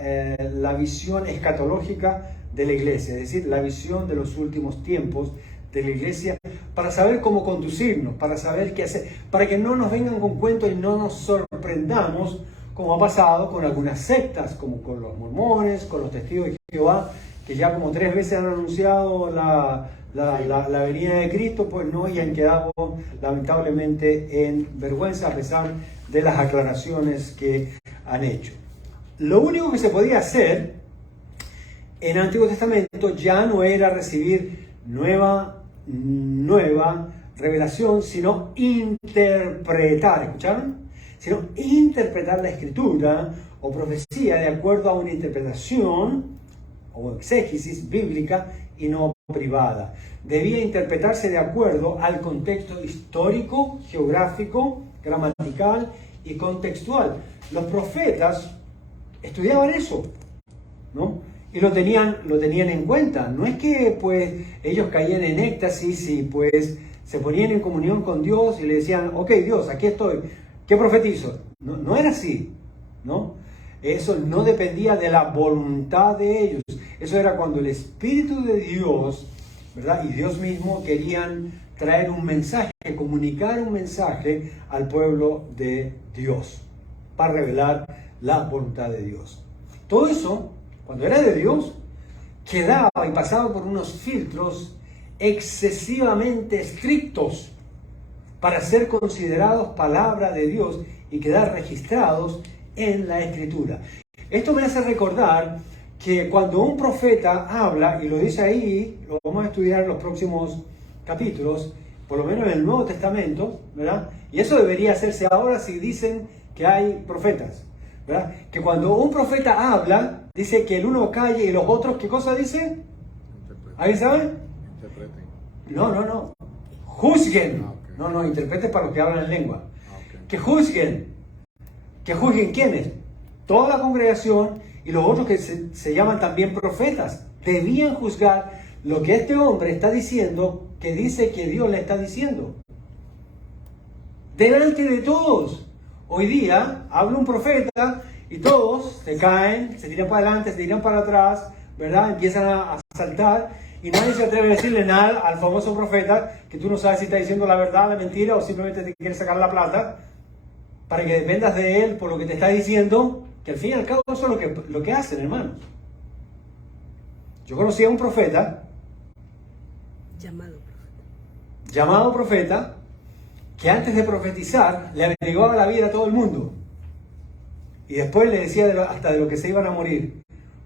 la visión escatológica de la iglesia, es decir, la visión de los últimos tiempos de la iglesia, para saber cómo conducirnos, para saber qué hacer, para que no nos vengan con cuentos y no nos sorprendamos, como ha pasado con algunas sectas, como con los mormones, con los testigos de Jehová, que ya como 3 veces han anunciado la venida de Cristo, pues no, y han quedado lamentablemente en vergüenza a pesar de las aclaraciones que han hecho. Lo único que se podía hacer en el Antiguo Testamento ya no era recibir nueva revelación, sino interpretar, ¿escucharon? Sino interpretar la Escritura o profecía de acuerdo a una interpretación o exégesis bíblica y no privada. Debía interpretarse de acuerdo al contexto histórico, geográfico, gramatical y contextual. Los profetas estudiaban eso, ¿no? Y lo tenían en cuenta. No es que pues ellos caían en éxtasis y pues se ponían en comunión con Dios y le decían, ok Dios, aquí estoy, ¿qué profetizo? No era así, ¿no? Eso no dependía de la voluntad de ellos. Eso era cuando el Espíritu de Dios, ¿verdad?, y Dios mismo querían traer un mensaje, comunicar un mensaje al pueblo de Dios para revelar la voluntad de Dios. Todo eso, cuando era de Dios, quedaba y pasaba por unos filtros excesivamente estrictos para ser considerados palabra de Dios y quedar registrados en la Escritura. Esto me hace recordar que cuando un profeta habla, y lo dice ahí, lo vamos a estudiar en los próximos capítulos, por lo menos en el Nuevo Testamento, ¿verdad? Y eso debería hacerse ahora si dicen que hay profetas, ¿verdad? Que cuando un profeta habla, dice que el uno calle y los otros, ¿qué cosa dice? ¿Alguien sabe? Interpreten. No. Juzguen. Okay. No, interpreten para los que hablan en lengua. Okay. Que juzguen. ¿Que juzguen quiénes? Toda la congregación y los otros que se llaman también profetas. Debían juzgar lo que este hombre está diciendo, que dice que Dios le está diciendo. Delante de todos. Hoy día habla un profeta y todos se caen, se tiran para adelante, se tiran para atrás, ¿verdad? Empiezan a saltar Y nadie se atreve a decirle nada al famoso profeta, que tú no sabes si está diciendo la verdad, la mentira, o simplemente te quiere sacar la plata, para que dependas de él por lo que te está diciendo, que al fin y al cabo eso es lo que hacen, hermanos. Yo conocí a un profeta, llamado profeta, que antes de profetizar le averiguaba la vida a todo el mundo. Y después le decía hasta de lo que se iban a morir.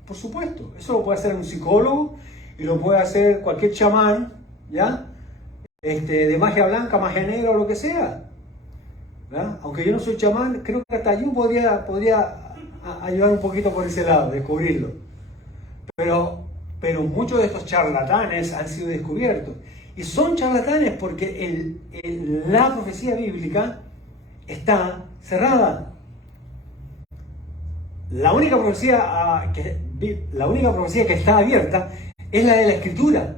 Por supuesto, eso lo puede hacer un psicólogo y lo puede hacer cualquier chamán, ¿ya? De magia blanca, magia negra o lo que sea. ¿Verdad? Aunque yo no soy chamán, creo que hasta yo podría ayudar un poquito por ese lado, descubrirlo. Pero muchos de estos charlatanes han sido descubiertos. Y son charlatanes porque la profecía bíblica está cerrada. La única profecía que está abierta es la de la Escritura.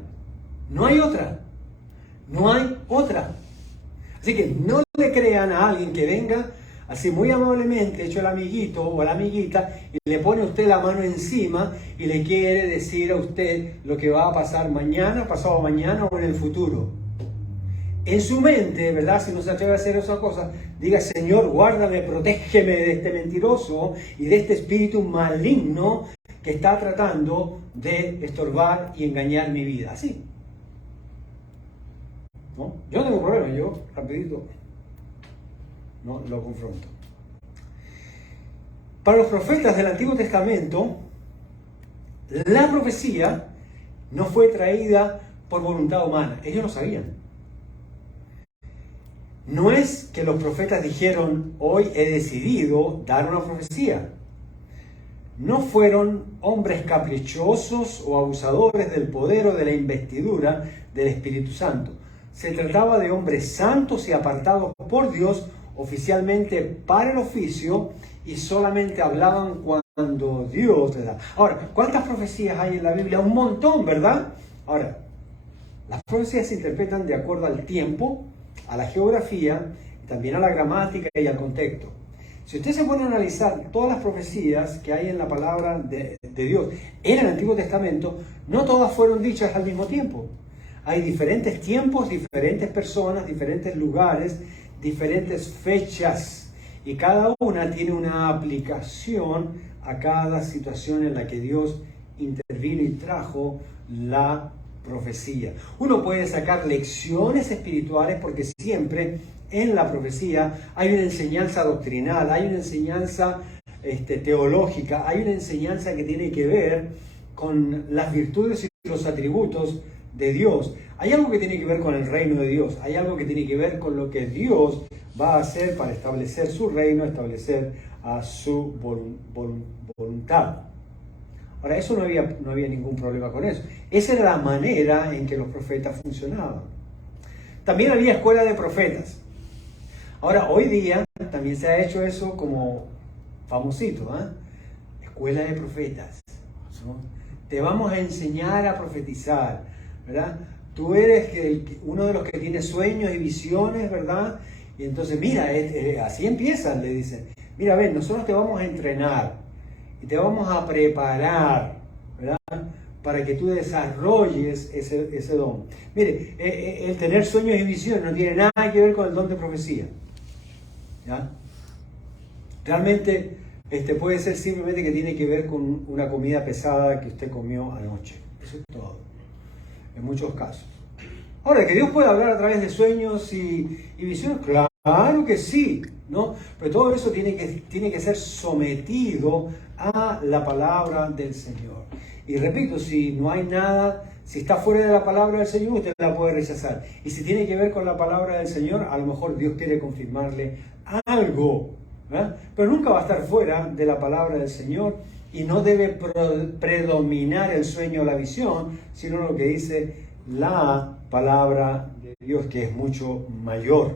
No hay otra. No hay otra. Así que no le crean a alguien que venga así muy amablemente, hecho el amiguito o la amiguita, y le pone a usted la mano encima y le quiere decir a usted lo que va a pasar mañana, pasado mañana o en el futuro. En su mente, ¿verdad? Si no se atreve a hacer esa cosa, diga: Señor, guárdame, protégeme de este mentiroso y de este espíritu maligno que está tratando de estorbar y engañar mi vida. Así. ¿No? Yo no tengo problema, yo rapidito no lo confronto. Para los profetas del Antiguo Testamento, la profecía no fue traída por voluntad humana. Ellos no sabían. No es que los profetas dijeron: hoy he decidido dar una profecía. No fueron hombres caprichosos o abusadores del poder o de la investidura del Espíritu Santo. Se trataba de hombres santos y apartados por Dios oficialmente para el oficio, y solamente hablaban cuando Dios les da. Ahora, ¿cuántas profecías hay en la Biblia? Un montón, ¿verdad? Ahora, las profecías se interpretan de acuerdo al tiempo, a la geografía, y también a la gramática y al contexto. Si usted se pone a analizar todas las profecías que hay en la palabra de Dios en el Antiguo Testamento, no todas fueron dichas al mismo tiempo. Hay diferentes tiempos, diferentes personas, diferentes lugares, diferentes fechas, y cada una tiene una aplicación a cada situación en la que Dios intervino y trajo la profecía. Uno puede sacar lecciones espirituales porque siempre en la profecía hay una enseñanza doctrinal, hay una enseñanza teológica, hay una enseñanza que tiene que ver con las virtudes y los atributos de Dios. Hay algo que tiene que ver con el reino de Dios, hay algo que tiene que ver con lo que Dios va a hacer para establecer su reino, establecer a su voluntad. Ahora, eso no había ningún problema con eso. Esa era la manera en que los profetas funcionaban. También había escuela de profetas. Ahora, hoy día también se ha hecho eso como famosito, ¿eh? Escuela de profetas, ¿no? Te vamos a enseñar a profetizar, ¿verdad? Tú eres uno de los que tiene sueños y visiones, ¿verdad? Y entonces, mira, así empiezan, le dicen. Mira, ven, nosotros te vamos a entrenar y te vamos a preparar, ¿verdad? Para que tú desarrolles ese don. Mire, el tener sueños y visiones no tiene nada que ver con el don de profecía, ¿ya? Realmente puede ser simplemente que tiene que ver con una comida pesada que usted comió anoche. Eso es todo, en muchos casos. Ahora, que Dios puede hablar a través de sueños y visiones, claro que sí, ¿no? Pero todo eso tiene que ser sometido a la palabra del Señor. Y repito, si no hay nada, si está fuera de la palabra del Señor, usted la puede rechazar. Y si tiene que ver con la palabra del Señor, a lo mejor Dios quiere confirmarle algo, ¿verdad? Pero nunca va a estar fuera de la palabra del Señor, y no debe predominar el sueño o la visión, sino lo que dice la palabra de Dios, que es mucho mayor.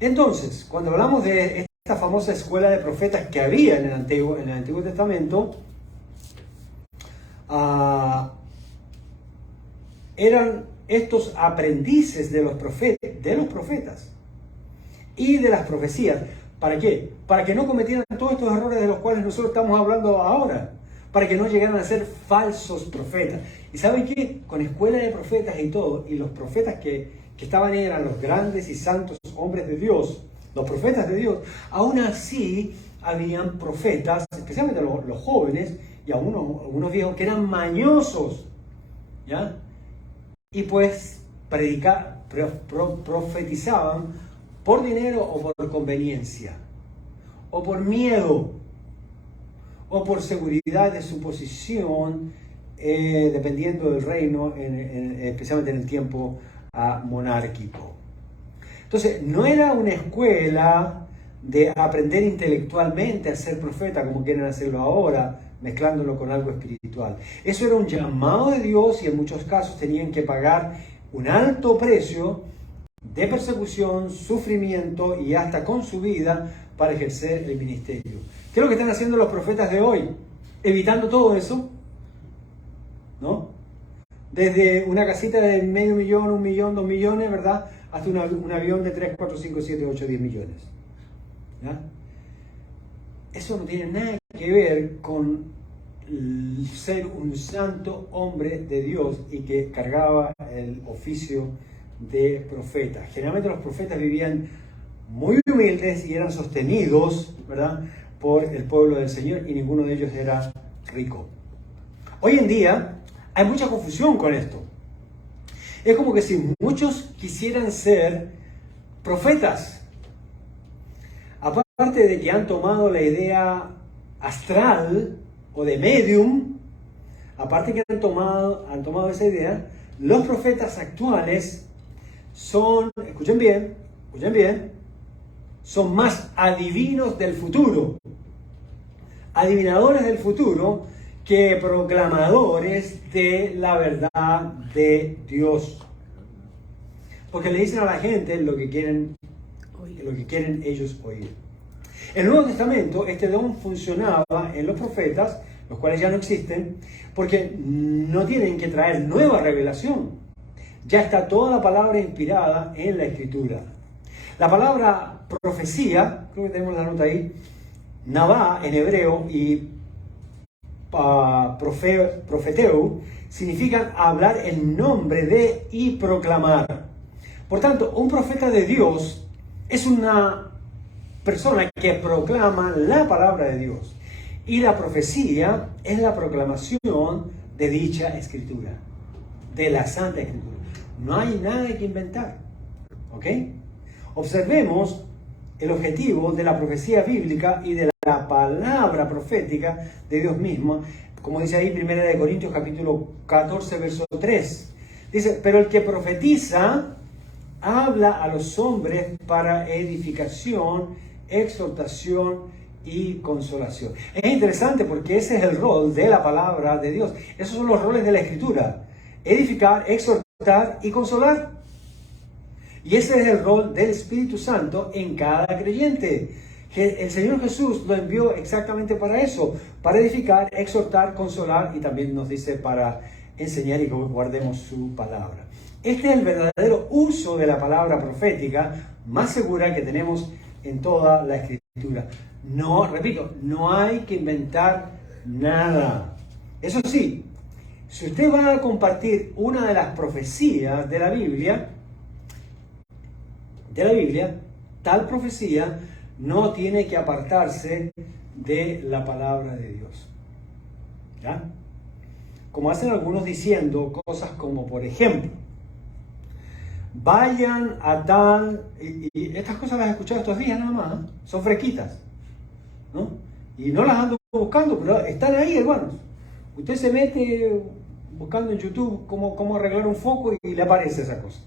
Entonces, cuando hablamos de esta famosa escuela de profetas que había en el Antiguo Testamento, eran estos aprendices de los profetas y de las profecías. ¿Para qué? Para que no cometieran todos estos errores de los cuales nosotros estamos hablando ahora. para que no llegaran a ser falsos profetas. ¿Y saben qué? Con escuela de profetas y todo, y los profetas que estaban ahí eran los grandes y santos hombres de Dios, los profetas de Dios, aún así habían profetas, especialmente los jóvenes y algunos viejos, que eran mañosos, ¿ya? Y pues profetizaban por dinero o por conveniencia, o por miedo, o por seguridad de su posición, dependiendo del reino, especialmente en el tiempo monárquico. Entonces, no era una escuela de aprender intelectualmente a ser profeta, como quieren hacerlo ahora, mezclándolo con algo espiritual. Eso era un llamado de Dios y en muchos casos tenían que pagar un alto precio de persecución, sufrimiento y hasta con su vida para ejercer el ministerio. ¿Qué es lo que están haciendo los profetas de hoy? Evitando todo eso, ¿no? Desde una casita de medio millón, 1 millón, 2 millones, ¿verdad? Hasta un avión de 3, 4, 5, 7, 8, 10 millones. ¿Ya? Eso no tiene nada que ver con ser un santo hombre de Dios y que cargaba el oficio de profeta. Generalmente los profetas vivían muy humildes y eran sostenidos, ¿verdad?, por el pueblo del Señor, y ninguno de ellos era rico. Hoy en día hay mucha confusión con esto. Es como que si muchos quisieran ser profetas, aparte de que han tomado la idea astral o de medium, aparte que han tomado esa idea, los profetas actuales son, escuchen bien, son más adivinos del futuro, adivinadores del futuro, que proclamadores de la verdad de Dios. Porque le dicen a la gente lo que quieren ellos oír. En el Nuevo Testamento este don funcionaba en los profetas, los cuales ya no existen, porque no tienen que traer nueva revelación. Ya está toda la palabra inspirada en la Escritura. La palabra profecía, creo que tenemos la nota ahí, Nabá en hebreo y profeteu, significan hablar en nombre de y proclamar. Por tanto, un profeta de Dios es una persona que proclama la palabra de Dios. Y la profecía es la proclamación de dicha escritura, de la Santa Escritura. No hay nada que inventar. ¿Ok? Observemos el objetivo de la profecía bíblica y de la palabra profética de Dios mismo, como dice ahí 1 Corintios capítulo 14, verso 3. Dice, pero el que profetiza habla a los hombres para edificación, exhortación y consolación. Es interesante porque ese es el rol de la palabra de Dios. Esos son los roles de la Escritura: edificar, exhortar y consolar. Y ese es el rol del Espíritu Santo en cada creyente. El Señor Jesús lo envió exactamente para eso, para edificar, exhortar, consolar, y también nos dice para enseñar y que guardemos su palabra. Este es el verdadero uso de la palabra profética más segura que tenemos en toda la Escritura. No, repito, no hay que inventar nada. Eso sí, si usted va a compartir una de las profecías de la Biblia, tal profecía no tiene que apartarse de la palabra de Dios. ¿Ya? Como hacen algunos diciendo cosas como, por ejemplo, vayan a tal, y estas cosas las he escuchado estos días nada más, ¿eh? Son fresquitas, ¿no? Y no las ando buscando, pero están ahí, hermanos. Usted se mete buscando en YouTube cómo arreglar un foco y le aparece esa cosa.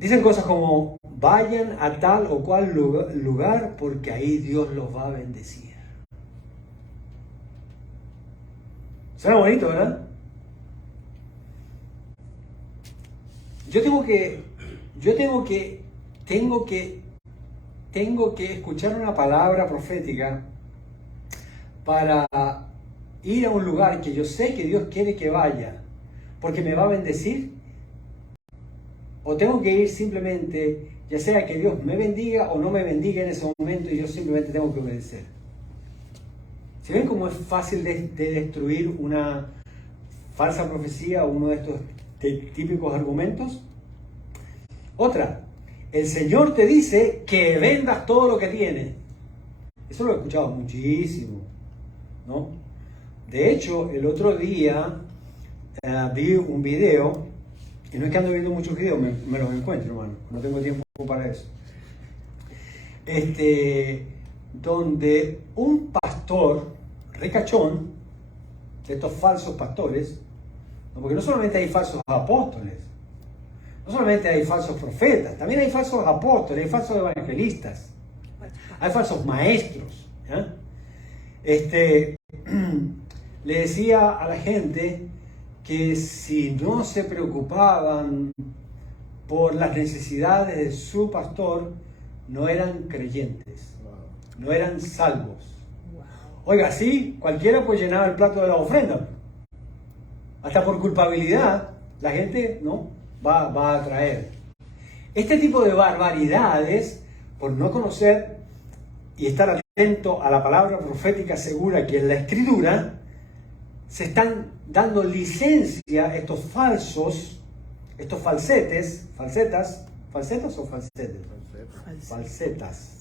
Dicen cosas como, vayan a tal o cual lugar porque ahí Dios los va a bendecir. Suena bonito, ¿verdad? Tengo que escuchar una palabra profética para ir a un lugar que yo sé que Dios quiere que vaya, porque me va a bendecir. O tengo que ir simplemente, ya sea que Dios me bendiga o no me bendiga en ese momento, y yo simplemente tengo que obedecer. ¿Se ven cómo es fácil de destruir una falsa profecía o uno de estos típicos argumentos? Otra, el Señor te dice que vendas todo lo que tienes. Eso lo he escuchado muchísimo, ¿no? De hecho, el otro día vi un video, y no es que ando viendo muchos videos, me los encuentro, hermano, no tengo tiempo para eso. Donde un pastor ricachón, de estos falsos pastores, ¿no? Porque no solamente hay falsos apóstoles, no solamente hay falsos profetas, también hay falsos apóstoles, hay falsos evangelistas, hay falsos maestros. ¿Ya? Le decía a la gente que si no se preocupaban por las necesidades de su pastor, no eran creyentes, no eran salvos. Oiga, sí, cualquiera pues llenaba el plato de la ofrenda. Hasta por culpabilidad, la gente no va a traer. Este tipo de barbaridades, por no conocer y estar atento a la palabra profética segura que es la Escritura, se están dando licencia a estos falsos, estos falsetas o falsetes, falsetas,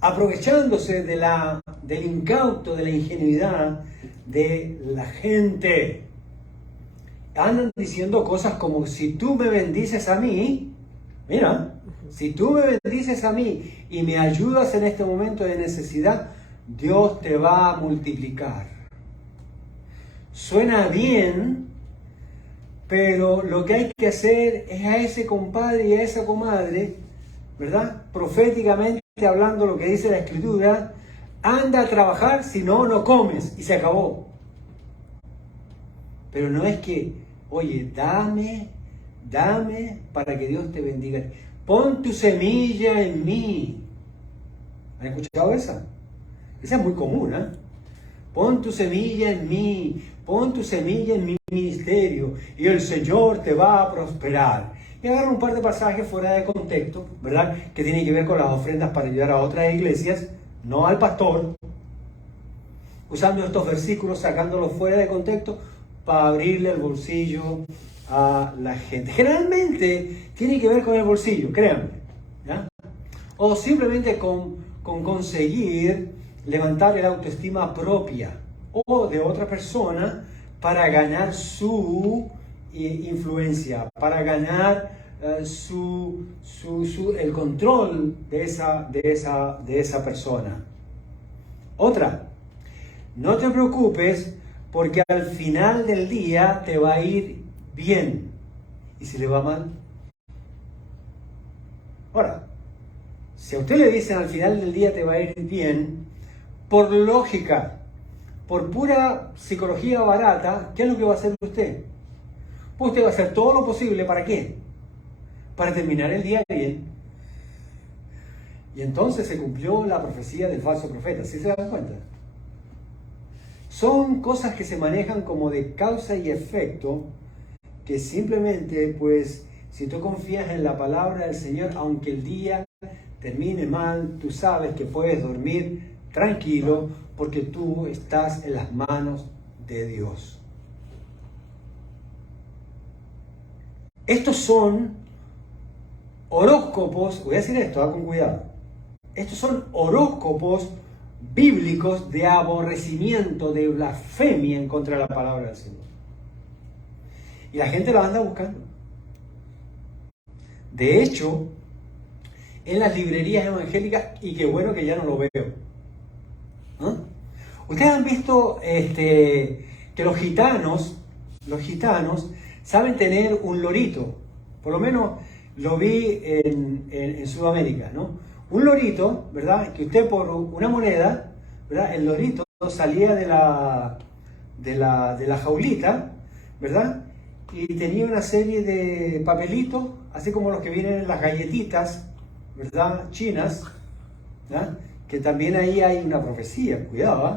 aprovechándose del incauto, de la ingenuidad de la gente. Andan diciendo cosas como: si tú me bendices a mí, mira, si tú me bendices a mí y me ayudas en este momento de necesidad, Dios te va a multiplicar. Suena bien, pero lo que hay que hacer es a ese compadre y a esa comadre, ¿verdad? Proféticamente hablando lo que dice la Escritura: anda a trabajar, si no, no comes, y se acabó. Pero no es que, oye, dame para que Dios te bendiga. Pon tu semilla en mí. ¿Han escuchado esa? Esa es muy común, ¿eh? Pon tu semilla en mí, pon tu semilla en mi ministerio y el Señor te va a prosperar. Y agarran un par de pasajes fuera de contexto, ¿verdad? Que tienen que ver con las ofrendas para ayudar a otras iglesias, no al pastor. Usando estos versículos, sacándolos fuera de contexto para abrirle el bolsillo a la gente. Generalmente tiene que ver con el bolsillo, créanme, ¿ya? O simplemente con conseguir levantar el autoestima propia o de otra persona para ganar su influencia, para ganar el control de esa persona. Otra, no te preocupes porque al final del día te va a ir bien. ¿Y si le va mal? Ahora, si a usted le dicen al final del día te va a ir bien, por lógica, por pura psicología barata, ¿qué es lo que va a hacer usted? Pues usted va a hacer todo lo posible, ¿para qué? Para terminar el día bien. Y entonces se cumplió la profecía del falso profeta, ¿sí se dan cuenta? Son cosas que se manejan como de causa y efecto, que simplemente, pues, si tú confías en la palabra del Señor, aunque el día termine mal, tú sabes que puedes dormir tranquilo porque tú estás en las manos de Dios. Estos son horóscopos, voy a decir esto, con cuidado. Estos son horóscopos bíblicos de aborrecimiento, de blasfemia en contra de la palabra del Señor. Y la gente la anda buscando. De hecho, en las librerías evangélicas, y qué bueno que ya no lo veo. ¿Ah? Ustedes han visto que los gitanos saben tener un lorito. Por lo menos lo vi en Sudamérica, ¿no? Un lorito, ¿verdad? Que usted por una moneda, ¿verdad? El lorito salía de la jaulita, ¿verdad? Y tenía una serie de papelitos, así como los que vienen en las galletitas, ¿verdad? Chinas, ¿verdad? Que también ahí hay una profecía, cuidado, ¿eh?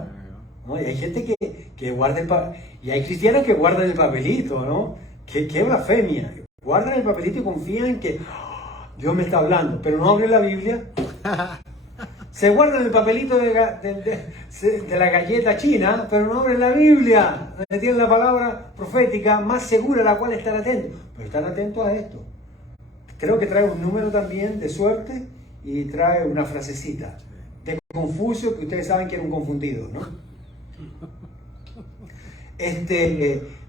¿No? Y hay gente que guarda el papelito, y hay cristianos que guardan el papelito, ¿no? ¡Qué blasfemia! Guardan el papelito y confían que Dios me está hablando, pero no abren la Biblia. Se guardan el papelito de la galleta china, pero no abren la Biblia, donde tienen la palabra profética más segura a la cual estar atentos. Pero están atentos a esto. Creo que trae un número también de suerte y trae una frasecita de Confucio, que ustedes saben que era un confundido, ¿no?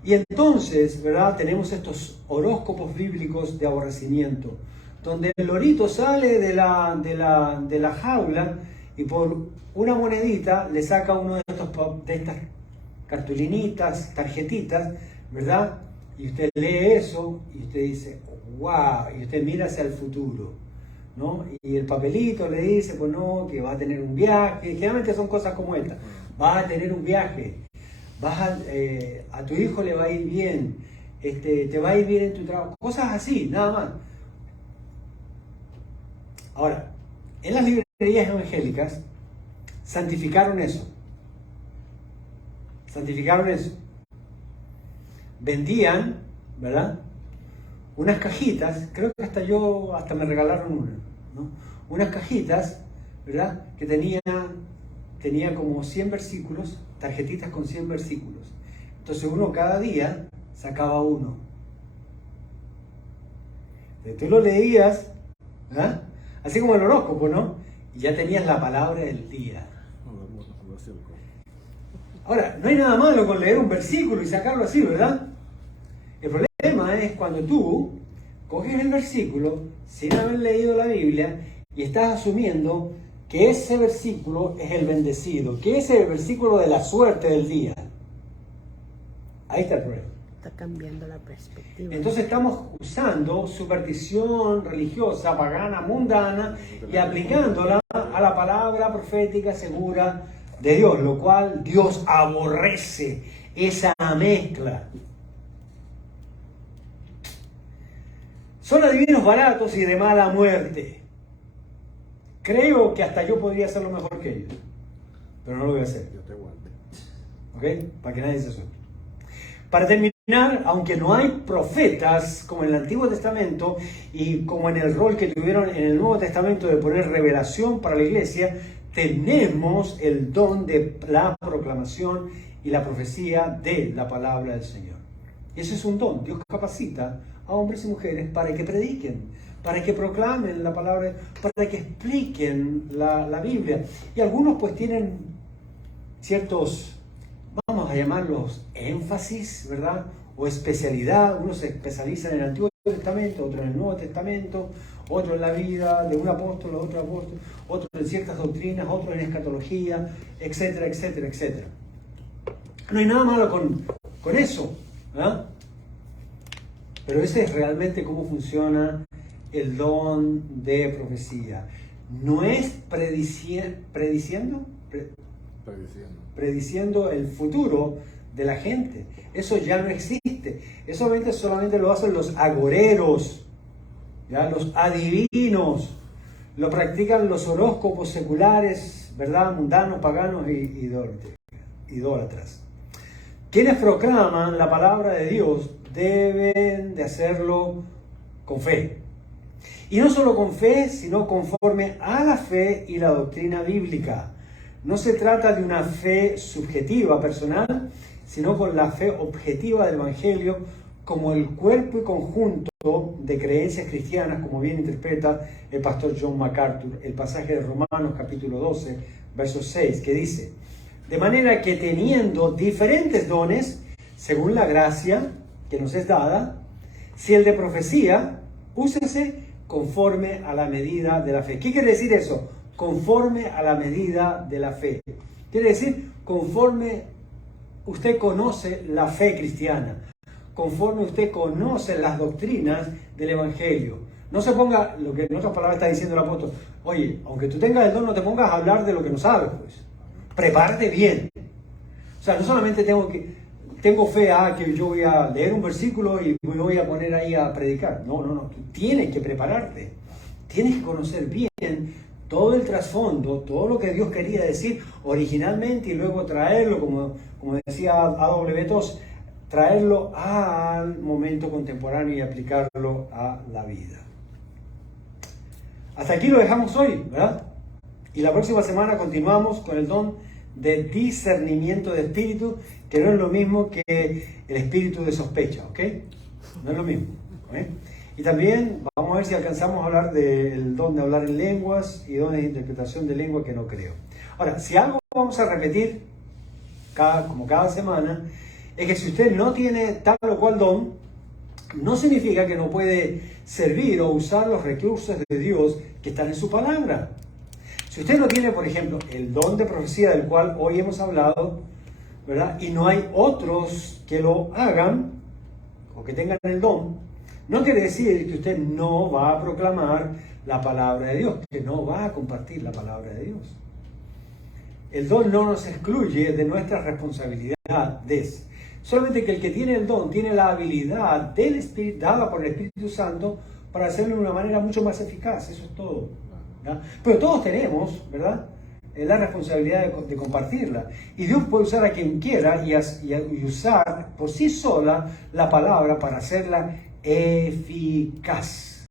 Y entonces, ¿verdad? Tenemos estos horóscopos bíblicos de aborrecimiento, donde el lorito sale de la jaula y por una monedita le saca uno de estas cartulinitas, tarjetitas, ¿verdad? Y usted lee eso y usted dice, wow, y usted mira hacia el futuro, ¿no? Y el papelito le dice, pues no, que va a tener un viaje. Generalmente son cosas como esta: vas a tener un viaje, a tu hijo le va a ir bien, te va a ir bien en tu trabajo, cosas así, nada más. Ahora, en las librerías evangélicas santificaron eso. Vendían, ¿verdad?, unas cajitas, creo que hasta me regalaron una, ¿no? Unas cajitas, ¿verdad?, que tenía como 100 versículos, tarjetitas con 100 versículos. Entonces uno cada día sacaba uno. Entonces, tú lo leías, ¿verdad?, así como el horóscopo, ¿no? Y ya tenías la palabra del día. Ahora, no hay nada malo con leer un versículo y sacarlo así, ¿verdad? El problema es cuando tú coges el versículo sin haber leído la Biblia y estás asumiendo que ese versículo es el bendecido, que ese es el versículo de la suerte del día. Ahí está el problema. Está cambiando la perspectiva. Entonces estamos usando superstición religiosa, pagana, mundana y aplicándola a la palabra profética segura de Dios, lo cual Dios aborrece esa mezcla. Son adivinos baratos y de mala muerte. Creo que hasta yo podría hacerlo mejor que ellos, pero no lo voy a hacer. Yo te guarde. ¿Ok? Para que nadie se asuste. Para terminar, aunque no hay profetas como en el Antiguo Testamento y como en el rol que tuvieron en el Nuevo Testamento de poner revelación para la iglesia, tenemos el don de la proclamación y la profecía de la palabra del Señor. Y eso es un don. Dios capacita a hombres y mujeres para que prediquen, para que proclamen la palabra, para que expliquen la Biblia. Y algunos pues tienen ciertos, vamos a llamarlos énfasis, ¿verdad?, o especialidad. Unos se especializan en el Antiguo Testamento, otros en el Nuevo Testamento, otros en la vida de un apóstol, otro apóstol, otros en ciertas doctrinas, otros en escatología, etcétera, etcétera, etcétera. No hay nada malo con eso, ¿verdad? Pero ese es realmente cómo funciona el don de profecía. No es prediciendo el futuro de la gente. Eso ya no existe. Eso solamente lo hacen los agoreros, ¿ya?, los adivinos. Lo practican los horóscopos seculares, ¿verdad?, mundanos, paganos y idólatras. Quienes proclaman la palabra de Dios deben de hacerlo con fe. Y no solo con fe, sino conforme a la fe y la doctrina bíblica. No se trata de una fe subjetiva, personal, sino con la fe objetiva del Evangelio como el cuerpo y conjunto de creencias cristianas, como bien interpreta el pastor John MacArthur, el pasaje de Romanos capítulo 12, verso 6, que dice: de manera que teniendo diferentes dones, según la gracia que nos es dada, si el de profecía, úsese conforme a la medida de la fe. ¿Qué quiere decir eso? Conforme a la medida de la fe. Quiere decir, conforme usted conoce la fe cristiana, conforme usted conoce las doctrinas del Evangelio. No se ponga, lo que en otras palabras está diciendo el apóstol, oye, aunque tú tengas el don, no te pongas a hablar de lo que no sabes, pues. Prepárate bien. O sea, no solamente tengo fe que yo voy a leer un versículo y me voy a poner ahí a predicar. No. Tú tienes que prepararte. Tienes que conocer bien todo el trasfondo, todo lo que Dios quería decir originalmente y luego traerlo, como decía A.W. Tozer, traerlo al momento contemporáneo y aplicarlo a la vida. Hasta aquí lo dejamos hoy, ¿verdad? Y la próxima semana continuamos con el don de discernimiento de espíritu, que no es lo mismo que el espíritu de sospecha, ¿ok? No es lo mismo. ¿Ok? Y también vamos a ver si alcanzamos a hablar del don de hablar en lenguas y dones de interpretación de lengua, que no creo. Ahora, si algo vamos a repetir como cada semana, es que si usted no tiene tal o cual don, no significa que no puede servir o usar los recursos de Dios que están en su palabra. Si usted no tiene, por ejemplo, el don de profecía del cual hoy hemos hablado, ¿verdad? Y no hay otros que lo hagan o que tengan el don, no quiere decir que usted no va a proclamar la palabra de Dios, que no va a compartir la palabra de Dios. El don no nos excluye de nuestras responsabilidades. Solamente que el que tiene el don tiene la habilidad del Espíritu, dada por el Espíritu Santo, para hacerlo de una manera mucho más eficaz. Eso es todo, ¿verdad? Pero todos tenemos, ¿verdad?, la responsabilidad de compartirla. Y Dios puede usar a quien quiera y usar por sí sola la palabra para hacerla eficaz.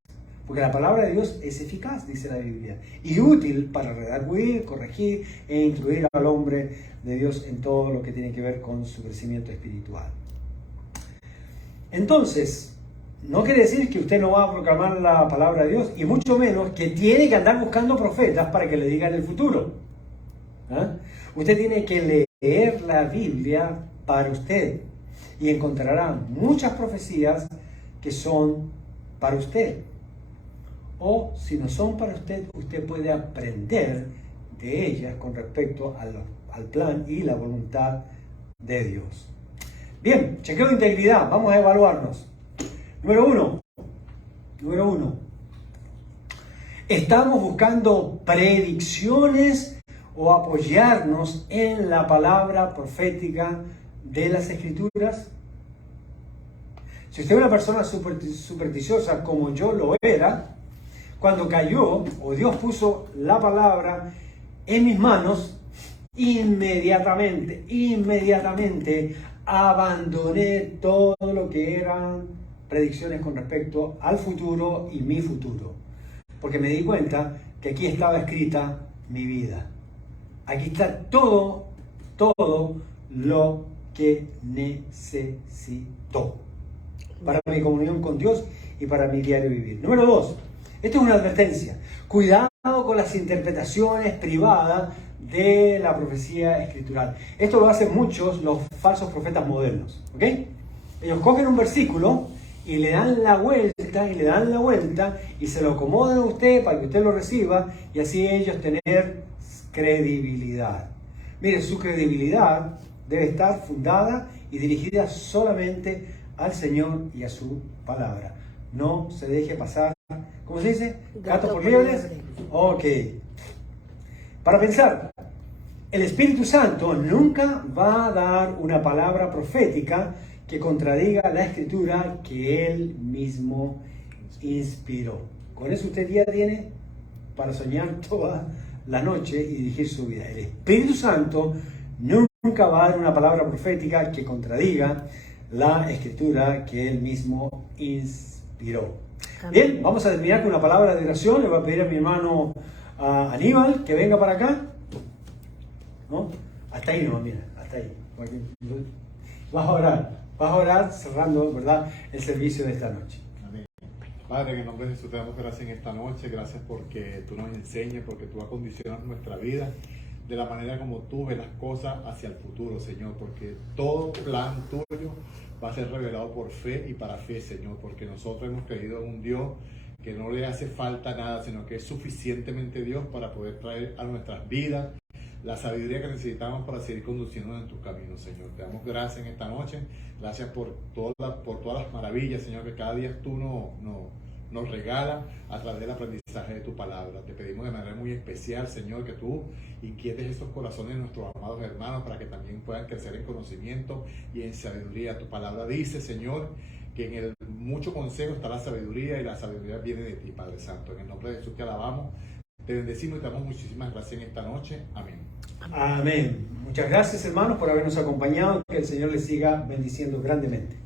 Porque la palabra de Dios es eficaz, dice la Biblia, y útil para redarguir, corregir e instruir al hombre de Dios en todo lo que tiene que ver con su crecimiento espiritual. Entonces, no quiere decir que usted no va a proclamar la palabra de Dios, y mucho menos que tiene que andar buscando profetas para que le digan el futuro. ¿Ah? Usted tiene que leer la Biblia para usted y encontrará muchas profecías que son para usted. O si no son para usted, usted puede aprender de ellas con respecto al plan y la voluntad de Dios. Bien, chequeo de integridad. Vamos a evaluarnos. Número uno. ¿Estamos buscando predicciones o apoyarnos en la palabra profética de las Escrituras? Si usted es una persona supersticiosa como yo lo era, cuando cayó o Dios puso la palabra en mis manos, inmediatamente abandoné todo lo que eran predicciones con respecto al futuro y mi futuro. Porque me di cuenta que aquí estaba escrita mi vida. Aquí está todo lo que necesito para mi comunión con Dios y para mi diario vivir. Número 2. Esto es una advertencia. Cuidado con las interpretaciones privadas de la profecía escritural. Esto lo hacen muchos los falsos profetas modernos. ¿Ok? Ellos cogen un versículo y le dan la vuelta y se lo acomodan a usted para que usted lo reciba y así ellos tener credibilidad. Mire, su credibilidad debe estar fundada y dirigida solamente al Señor y a su palabra. No se deje pasar, ¿cómo se dice? ¿Gato por liebres? Ok. Para pensar, el Espíritu Santo nunca va a dar una palabra profética que contradiga la Escritura que Él mismo inspiró. Con eso usted ya tiene para soñar toda la noche y dirigir su vida. El Espíritu Santo nunca va a dar una palabra profética que contradiga la Escritura que Él mismo inspiró. Bien, vamos a terminar con una palabra de oración. Le voy a pedir a mi hermano Aníbal que venga para acá. ¿No? Hasta ahí no, mira, hasta ahí. Vas a orar cerrando, ¿verdad?, el servicio de esta noche. Amén. Padre, en el nombre de Jesús te damos gracias en esta noche. Gracias porque tú nos enseñas, porque tú acondicionas nuestra vida de la manera como tú ves las cosas hacia el futuro, Señor, porque todo plan tuyo va a ser revelado por fe y para fe, Señor, porque nosotros hemos creído en un Dios que no le hace falta nada, sino que es suficientemente Dios para poder traer a nuestras vidas la sabiduría que necesitamos para seguir conduciéndonos en tus caminos, Señor. Te damos gracias en esta noche, gracias por todas las maravillas, Señor, que cada día tú nos regalas a través del aprendizaje de tu palabra. Te pedimos de manera muy especial, Señor, que tú inquietes esos corazones de nuestros amados hermanos para que también puedan crecer en conocimiento y en sabiduría. Tu palabra dice, Señor, que en el mucho consejo está la sabiduría y la sabiduría viene de ti, Padre Santo. En el nombre de Jesús te alabamos, te bendecimos y te damos muchísimas gracias en esta noche. Amén. Amén. Muchas gracias, hermanos, por habernos acompañado. Que el Señor les siga bendiciendo grandemente.